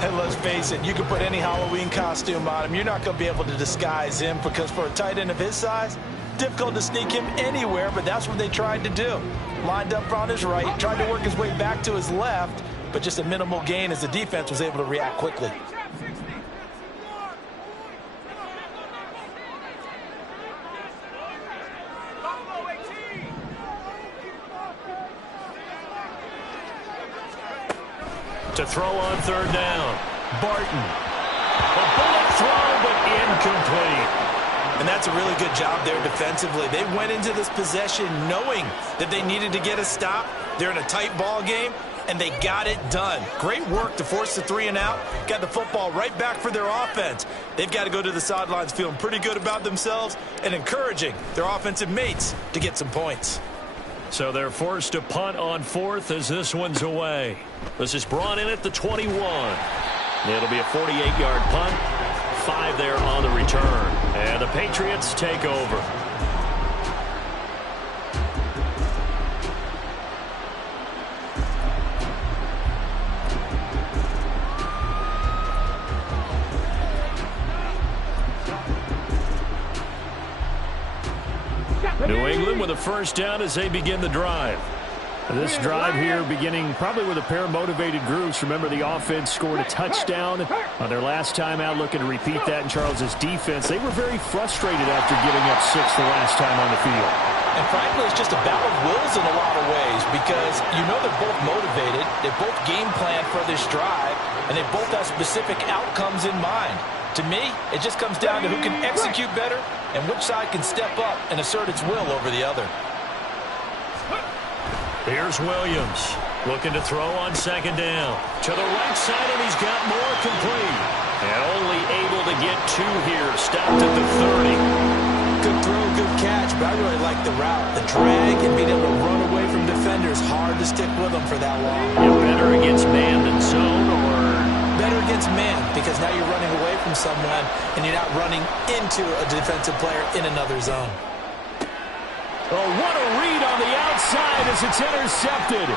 And let's face it, you can put any Halloween costume on him. You're not going to be able to disguise him because for a tight end of his size, difficult to sneak him anywhere, but that's what they tried to do. Lined up on his right, tried to work his way back to his left, but just a minimal gain as the defense was able to react quickly. To throw on 3rd down. Barton. A bullet throw, but incomplete. And that's a really good job there defensively. They went into this possession knowing that they needed to get a stop. They're in a tight ball game, and they got it done. Great work to force the 3 and out. Got the football right back for their offense. They've got to go to the sidelines feeling pretty good about themselves and encouraging their offensive mates to get some points. So they're forced to punt on 4th as this one's away. This is brought in at the 21. It'll be a 48-yard punt. 5 there on the return. And the Patriots take over. New England with a first down as they begin the drive. This drive here beginning probably with a pair of motivated groups. Remember, the offense scored a touchdown on their last time out, looking to repeat that in Charles's defense. They were very frustrated after giving up 6 the last time on the field. And frankly, it's just a battle of wills in a lot of ways because you know they're both motivated, they both game plan for this drive, and they both have specific outcomes in mind. To me, it just comes down to who can execute better and which side can step up and assert its will over the other. Here's Williams looking to throw on 2nd down. To the right side, and he's got more complete. And only able to get 2 here. Stopped at the 30. Good throw, good catch, but I really like the route. The drag and being able to run away from defenders. Hard to stick with them for that long. You're better against man than zone, or? Better against man because now you're running away from someone and you're not running into a defensive player in another zone. Oh, what a read on the outside as it's intercepted.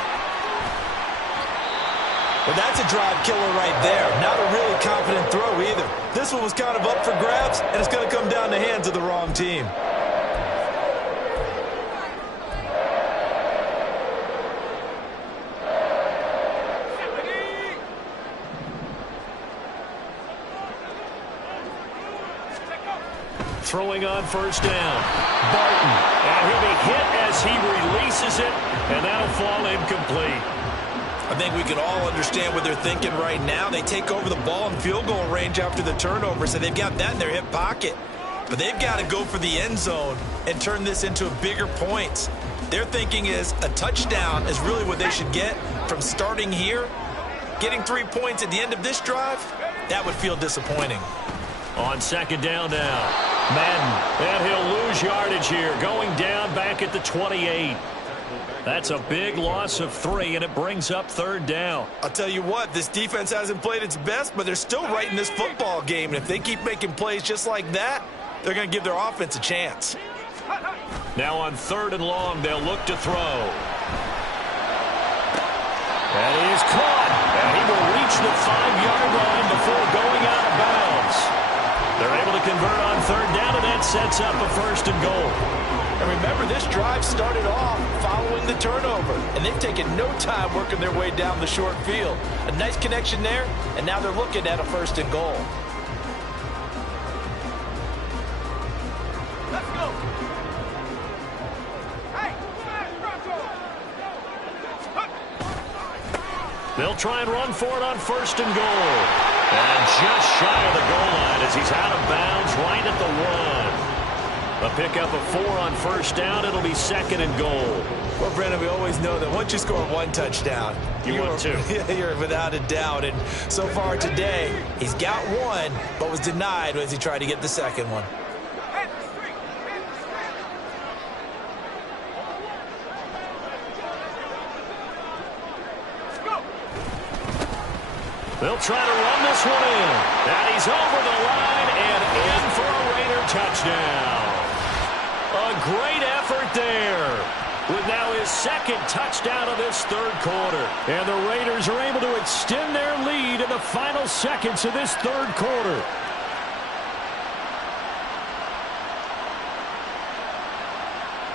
Well, that's a drive killer right there. Not a really confident throw either. This one was kind of up for grabs, and it's going to come down the hands of the wrong team. Throwing on 1st down. Barton. And he'll be hit as he releases it, and that'll fall incomplete. I think we can all understand what they're thinking right now. They take over the ball in field goal range after the turnover, so they've got that in their hip pocket. But they've got to go for the end zone and turn this into a bigger points. Their thinking is a touchdown is really what they should get from starting here. Getting 3 points at the end of this drive, that would feel disappointing. On 2nd down now. Madden, and he'll lose yardage here, going down back at the 28. That's a big loss of 3, and it brings up 3rd down. I'll tell you what, this defense hasn't played its best, but they're still right in this football game. And if they keep making plays just like that, they're going to give their offense a chance. Now on 3rd and long, they'll look to throw. And he's caught, and he will reach the 5-yard line before going out of bounds. They're able to convert on 3rd down, and that sets up a 1st and goal. And remember, this drive started off following the turnover, and they've taken no time working their way down the short field. A nice connection there, and now they're looking at a 1st and goal. They'll try and run for it on 1st and goal. And just shy of the goal line as he's out of bounds right at the 1. A pickup of 4 on 1st down. It'll be 2nd and goal. Well, Brandon, we always know that once you score 1 touchdown, you want 2. You're without a doubt. And so far today, he's got 1, but was denied as he tried to get the 2nd one. They'll try to run this one in. And he's over the line and in for a Raider touchdown. A great effort there. With now his 2nd touchdown of this 3rd quarter. And the Raiders are able to extend their lead in the final seconds of this 3rd quarter.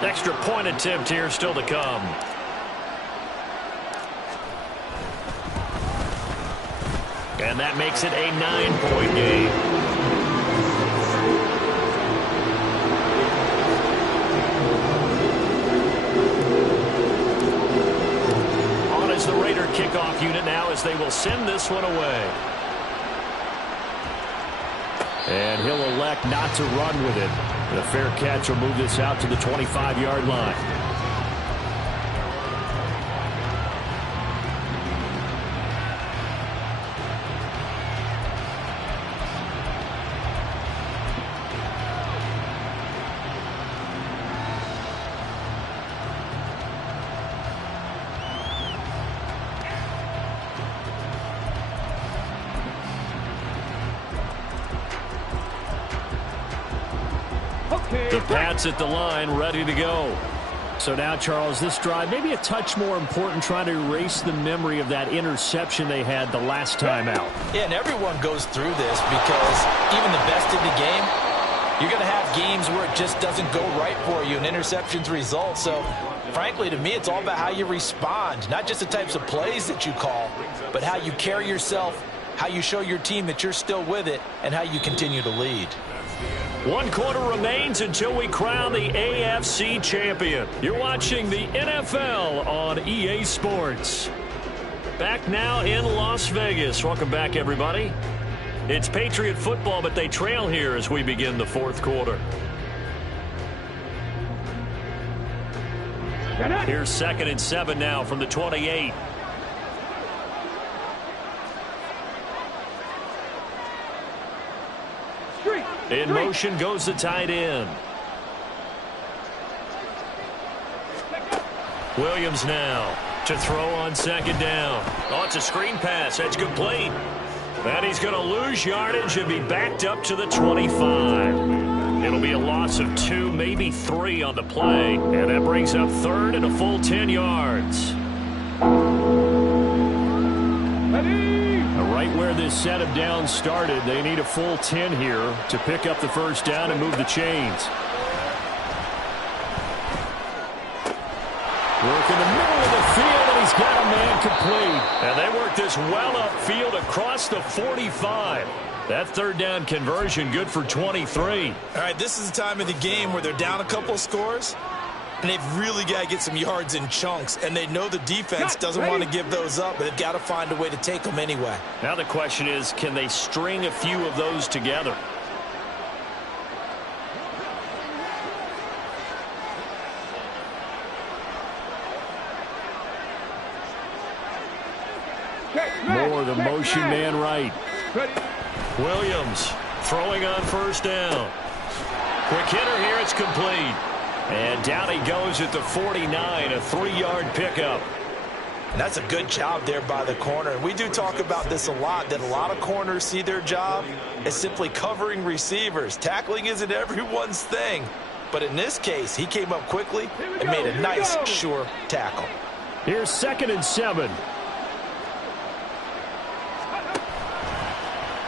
Extra point attempt here still to come. And that makes it a 9-point game. On as the Raider kickoff unit now as they will send this one away. And he'll elect not to run with it. And a fair catch will move this out to the 25-yard line. The Pats at the line, ready to go. So now, Charles, this drive maybe a touch more important, trying to erase the memory of that interception they had the last time out. Yeah, and everyone goes through this because even the best in the game, you're going to have games where it just doesn't go right for you and interceptions result. So, frankly, to me, it's all about how you respond, not just the types of plays that you call, but how you carry yourself, how you show your team that you're still with it, and how you continue to lead. 1 quarter remains until we crown the AFC champion. You're watching the NFL on EA Sports. Back now in Las Vegas. Welcome back, everybody. It's Patriot football, but they trail here as we begin the 4th quarter. Here's 2nd and 7 now from the 28. In motion goes the tight end. Williams now to throw on 2nd down. Oh, it's a screen pass. That's complete. And he's going to lose yardage and be backed up to the 25. It'll be a loss of 2, maybe 3 on the play. And that brings up 3rd and a full 10 yards. Right where this set of downs started, they need a full 10 here to pick up the 1st down and move the chains. Work in the middle of the field, and he's got a man complete. And they work this well upfield across the 45. That 3rd down conversion good for 23. All right, this is the time of the game where they're down a couple of scores, and they've really got to get some yards in chunks, and they know the defense doesn't want to give those up, but they've got to find a way to take them anyway. Now the question is, can they string a few of those together? More the motion man right. Williams throwing on 1st down. Quick hitter here, it's complete. And down he goes at the 49, a 3-yard pickup. And that's a good job there by the corner. We do talk about this a lot, that a lot of corners see their job as simply covering receivers. Tackling isn't everyone's thing. But in this case, he came up quickly and made a nice, sure tackle. Here's 2nd and 7.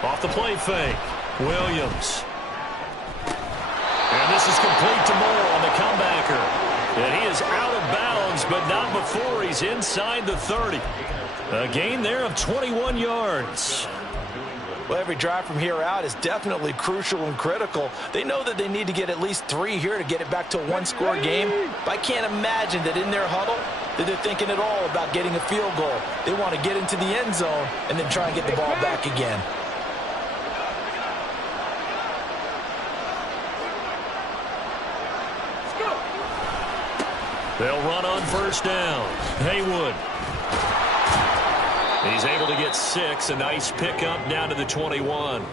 Off the play fake. Williams. And this is complete to Moore on the comebacker. And he is out of bounds, but not before he's inside the 30. A gain there of 21 yards. Well, every drive from here out is definitely crucial and critical. They know that they need to get at least 3 here to get it back to a 1-score game. But I can't imagine that in their huddle, that they're thinking at all about getting a field goal. They want to get into the end zone and then try and get the ball back again. They'll run on first down. Haywood. He's able to get 6. A nice pickup down to the 21.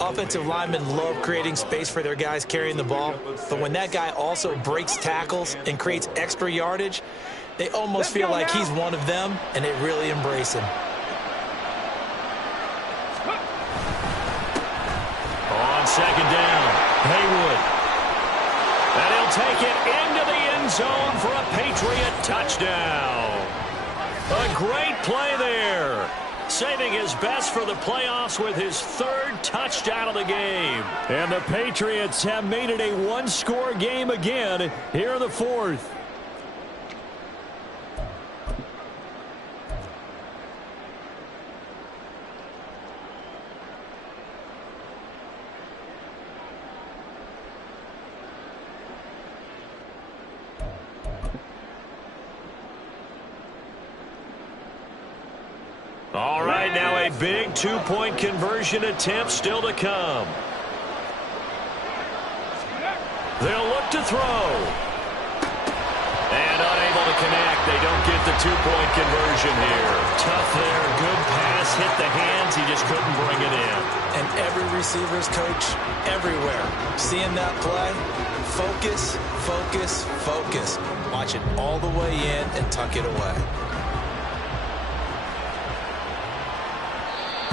Offensive linemen love creating space for their guys carrying the ball, but when that guy also breaks tackles and creates extra yardage, they almost feel like he's one of them, and they really embrace him. On second down, Haywood. And he'll take it into the end zone for a Patriot touchdown. A great play there. Saving his best for the playoffs with his 3rd touchdown of the game. And the Patriots have made it a one-score game again here in the 4th. All right, now a big 2-point conversion attempt still to come. They'll look to throw. And unable to connect. They don't get the 2-point conversion here. Tough there. Good pass. Hit the hands. He just couldn't bring it in. And every receiver's coach everywhere. Seeing that play, focus, focus, focus. Watch it all the way in and tuck it away.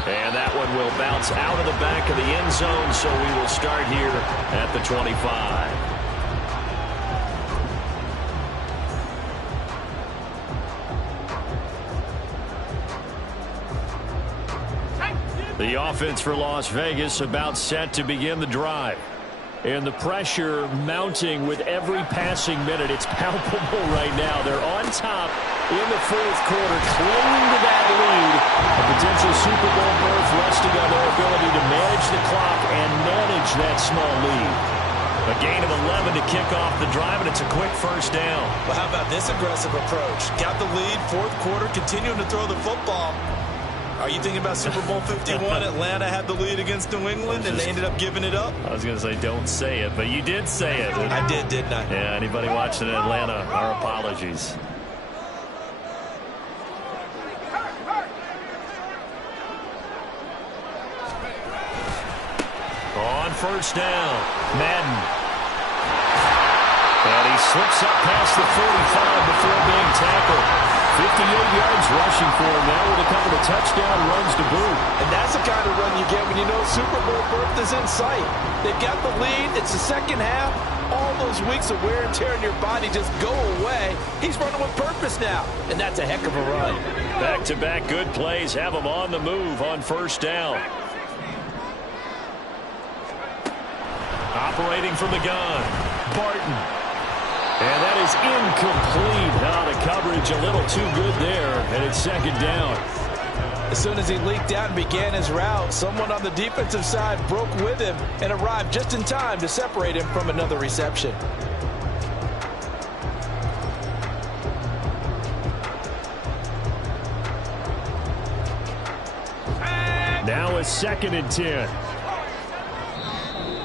And that one will bounce out of the back of the end zone, so we will start here at the 25. The offense for Las Vegas about set to begin the drive. And the pressure mounting with every passing minute. It's palpable right now. They're on top in the 4th quarter, clinging to that lead. A potential Super Bowl berth resting on their ability to manage the clock and manage that small lead. A gain of 11 to kick off the drive, and it's a quick first down. Well, how about this aggressive approach? Got the lead, 4th quarter, continuing to throw the football. Are you thinking about Super Bowl 51? Atlanta had the lead against New England, and they ended up giving it up? I was going to say don't say it, but you did say it. I did, didn't I? Yeah, anybody watching in Atlanta, our apologies. On first down, Madden. And he slips up past the 45 before being tackled. 58 yards rushing for him now with a couple of touchdown runs to boot. And that's the kind of run you get when you know Super Bowl berth is in sight. They've got the lead. It's the second half. All those weeks of wear and tear in your body just go away. He's running with purpose now, and that's a heck of a run. Back-to-back good plays have him on the move on first down. Operating from the gun, Barton. And that is incomplete. The coverage a little too good there, and it's second down. As soon as he leaked out and began his route, someone on the defensive side broke with him and arrived just in time to separate him from another reception. Now a 2nd and 10.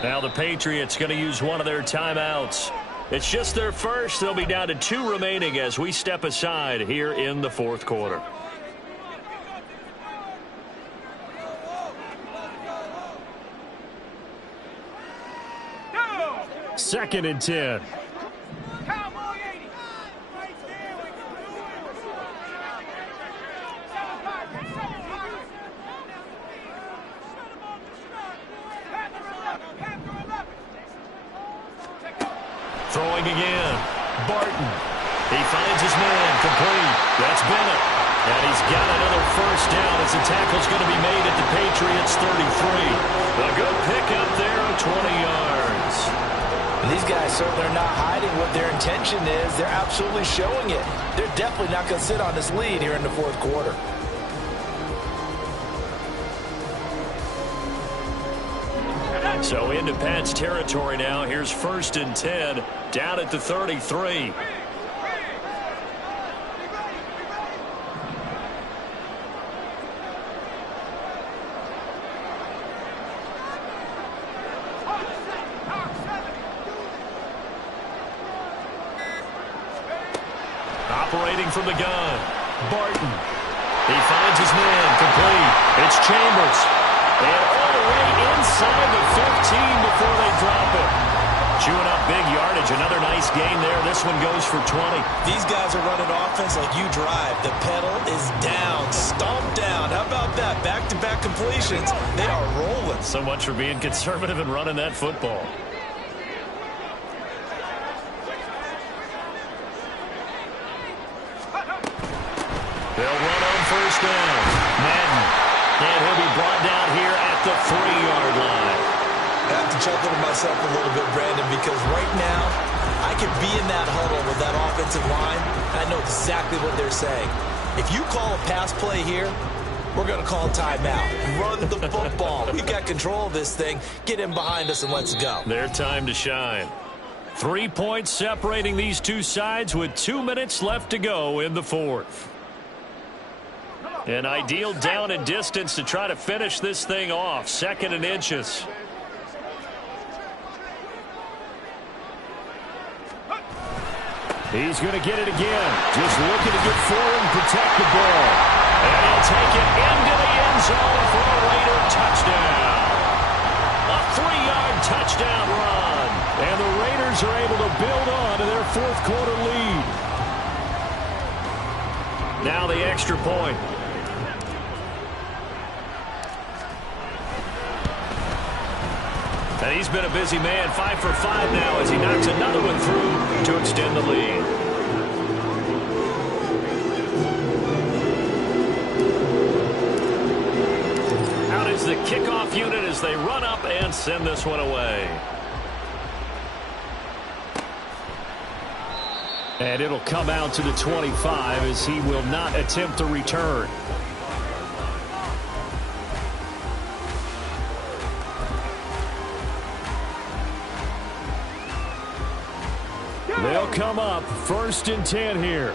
Now the Patriots going to use one of their timeouts. It's just their first. They'll be down to 2 remaining as we step aside here in the 4th quarter. Second and 10. Throwing again. Barton. He finds his man. Complete. That's Bennett. And he's got another first down as the tackle's going to be made at the Patriots 33. A good pickup there of 20 yards. And these guys certainly are not hiding what their intention is. They're absolutely showing it. They're definitely not going to sit on this lead here in the 4th quarter. So into Pat's territory now. Here's 1st and 10 down at the 33. operating from the gun. Barton. He finds his man. Complete. It's Chambers. And all the way inside the 15 before they drop it. Chewing up big yardage. Another nice gain there. This one goes for 20. These guys are running offense like you drive. The pedal is down. Stomp down. How about that? Back-to-back completions. They are rolling. So much for being conservative and running that football. They'll run on first down. Madden. And he'll be brought down here at the 3-yard line. I have to chuckle to myself a little bit, Brandon, because right now I could be in that huddle with that offensive line. I know exactly what they're saying. If you call a pass play here, we're going to call timeout. Run the football. We've got control of this thing. Get in behind us and let's go. Their time to shine. 3 points separating these two sides with 2 minutes left to go in the fourth. An ideal down and distance to try to finish this thing off. 2nd and inches. He's going to get it again. Just looking to get forward and protect the ball. And he'll take it into the end zone for a Raider touchdown. A 3-yard touchdown run. And the Raiders are able to build on to their 4th quarter lead. Now the extra point. And he's been a busy man, 5 for 5 now as he knocks another one through to extend the lead. Out is the kickoff unit as they run up and send this one away. And it'll come out to the 25 as he will not attempt the return. They'll come up 1st and 10 here.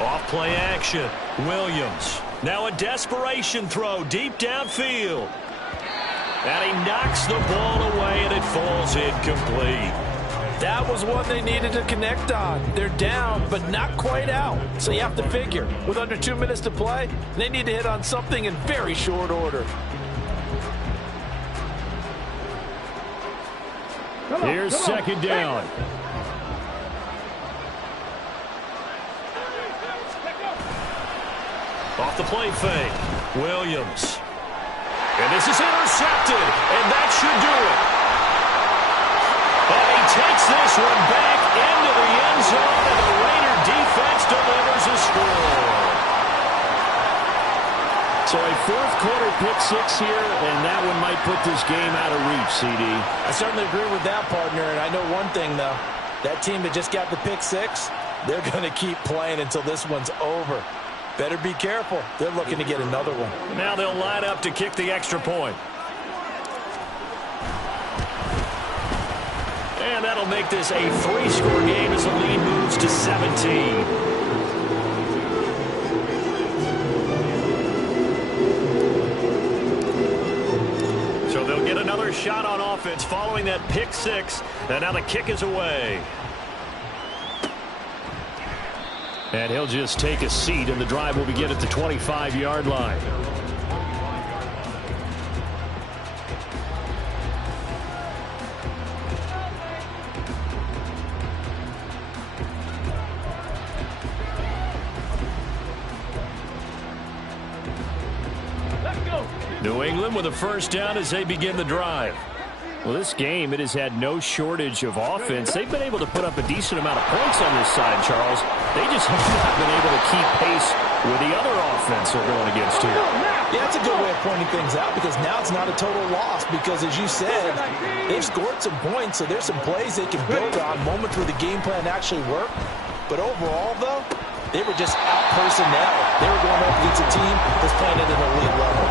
Off play action. Williams. Now a desperation throw deep downfield. And he knocks the ball away and it falls incomplete. That was one they needed to connect on. They're down, but not quite out. So you have to figure, with under 2 minutes to play, they need to hit on something in very short order. Here's 2nd down. Off the play fake. Williams. And this is intercepted. And that should do it. And he takes this one back into the end zone. And the Raider defense delivers a score. So a 4th quarter pick 6 here, and that one might put this game out of reach, CD. I certainly agree with that, partner. And I know one thing, though. That team that just got the pick 6, they're going to keep playing until this one's over. Better be careful. They're looking to get another one. Now they'll line up to kick the extra point. And that'll make this a 3-score game as the lead moves to 17. Another shot on offense following that pick 6. And now the kick is away. And he'll just take a seat, and the drive will begin at the 25-yard line. New England with a 1st down as they begin the drive. Well, this game, it has had no shortage of offense. They've been able to put up a decent amount of points on this side, Charles. They just have not been able to keep pace with the other offense they're going against here. Yeah, that's a good way of pointing things out because now it's not a total loss because, as you said, they've scored some points, so there's some plays they can build on, moments where the game plan actually worked. But overall, though, they were just out-personnel. They were going up against a team that's playing at an elite level.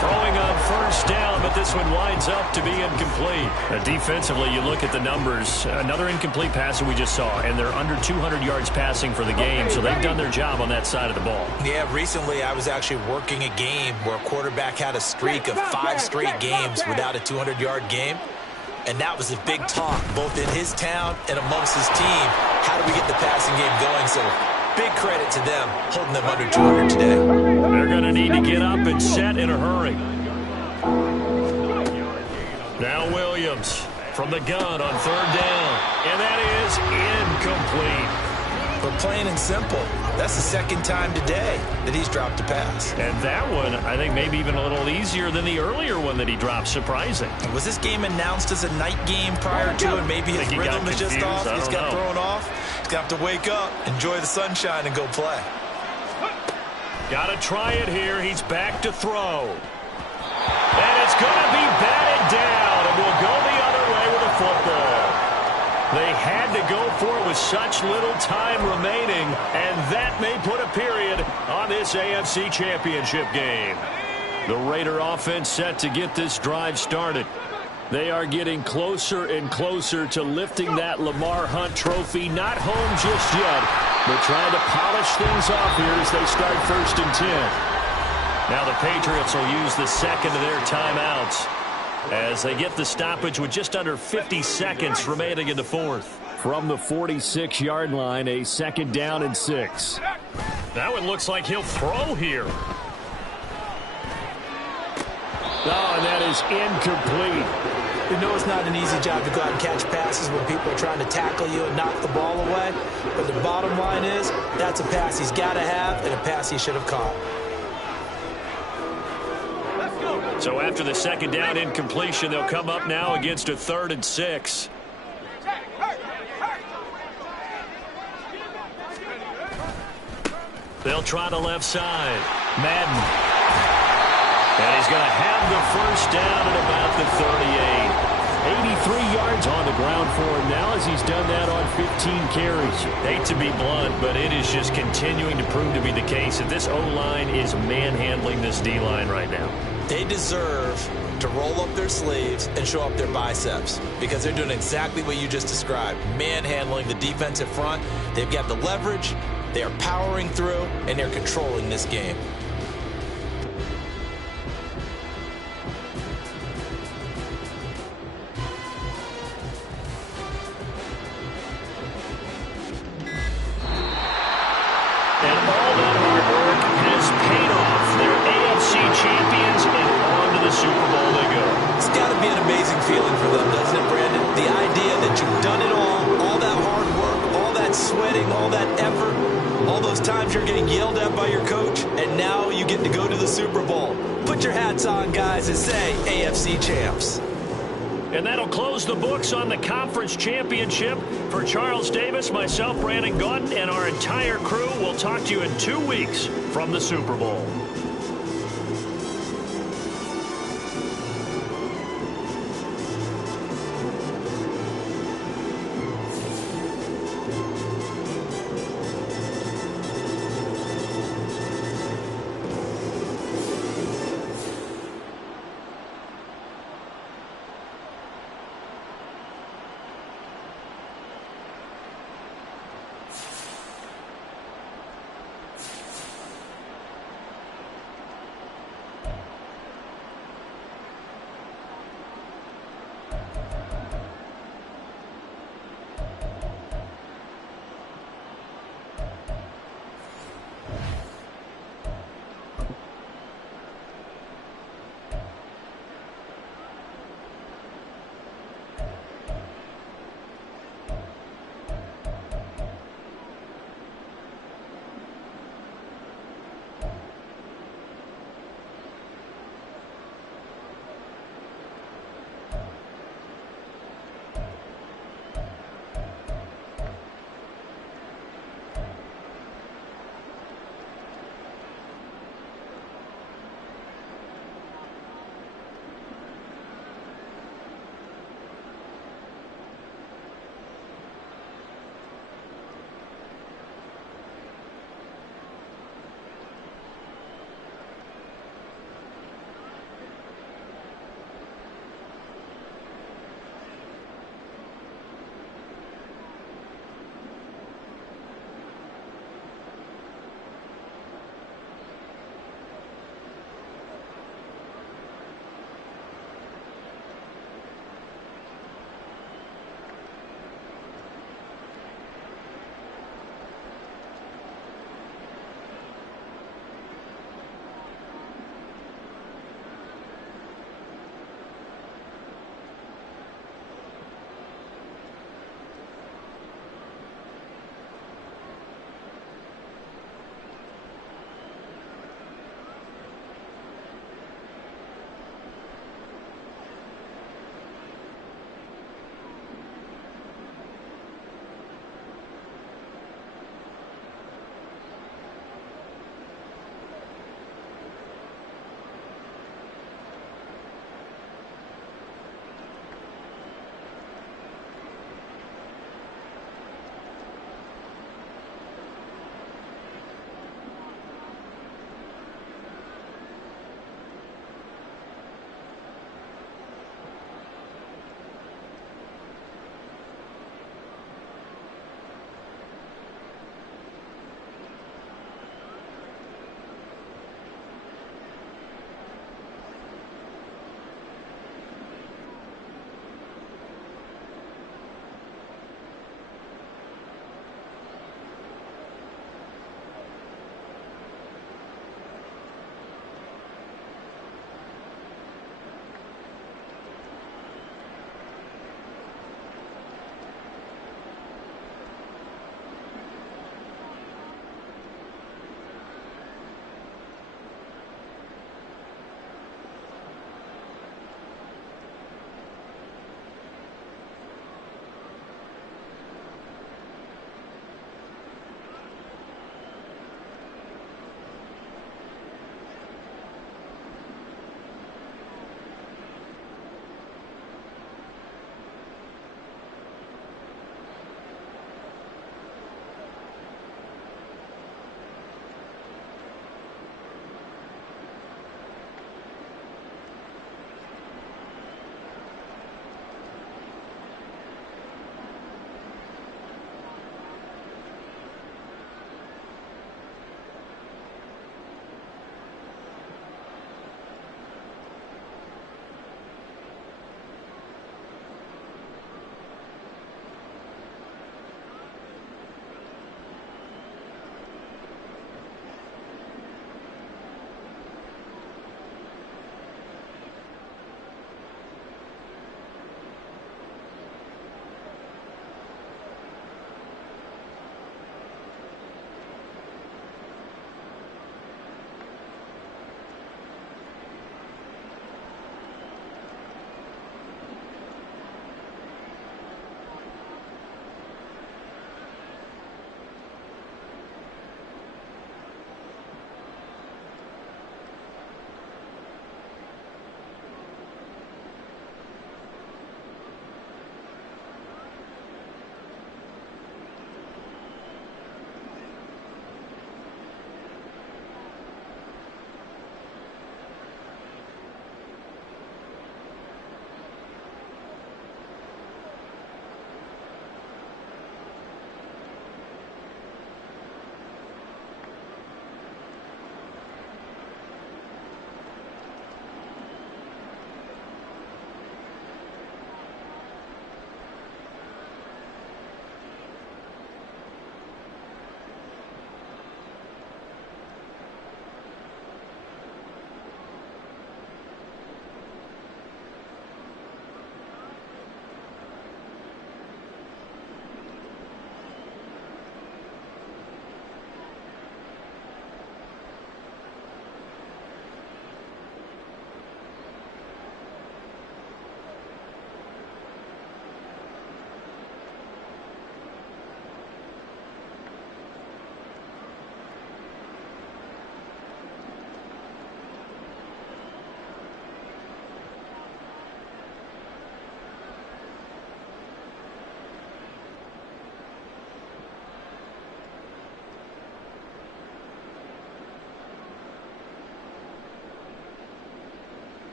Throwing on 1st down, but this one winds up to be incomplete. Defensively, you look at the numbers. Another incomplete pass that we just saw, and they're under 200 yards passing for the game, so they've done their job on that side of the ball. Yeah, recently I was actually working a game where a quarterback had a streak of 5 straight games without a 200-yard game. And that was a big talk, both in his town and amongst his team. How do we get the passing game going? So big credit to them, holding them under 200 today. They're going to need to get up and set in a hurry. Now Williams from the gun on third down. And that is incomplete. But plain and simple, that's the second time today that he's dropped a pass. And that one, I think, maybe even a little easier than the earlier one that he dropped. Surprising. Was this game announced as a night game prior to it? Maybe his rhythm is just off. He's got thrown off. He's going to have to wake up, enjoy the sunshine, and go play. Got to try it here. He's back to throw. And it's going to be batted down, and we'll go the other way with a football. They had to go for it with such little time remaining, and that may put a period on this AFC Championship game. The Raider offense set to get this drive started. They are getting closer and closer to lifting that Lamar Hunt trophy. Not home just yet, but trying to polish things off here as they start 1st and 10. Now the Patriots will use the second of their timeouts as they get the stoppage with just under 50 seconds remaining in the fourth. From the 46-yard line, a 2nd down and 6. Now it looks like he'll throw here. Oh, and that is incomplete. You know it's not an easy job to go out and catch passes when people are trying to tackle you and knock the ball away. But the bottom line is, that's a pass he's got to have and a pass he should have caught. So after the 2nd down incompletion, they'll come up now against a 3rd and 6. They'll try the left side. Madden. And he's going to have the 1st down at about the 38. 83 yards on the ground for him now as he's done that on 15 carries. Hate to be blunt, but it is just continuing to prove to be the case that this O-line is manhandling this D-line right now. They deserve to roll up their sleeves and show up their biceps because they're doing exactly what you just described, manhandling the defensive front. They've got the leverage, they are powering through, and they're controlling this game. And all that hard work has paid off. They're AFC champions, and on to the Super Bowl they go. It's got to be an amazing feeling for them, doesn't it, Brandon? The idea that you've done it all that hard work, all that sweating, all that effort, all those times you're getting yelled at by your coach, and now you get to go to the Super Bowl. Put your hats on, guys, and say AFC champs. And that'll close the books on the conference championship. For Charles Davis, myself, Brandon Gaudin, and our entire crew, we'll talk to you in 2 weeks from the Super Bowl.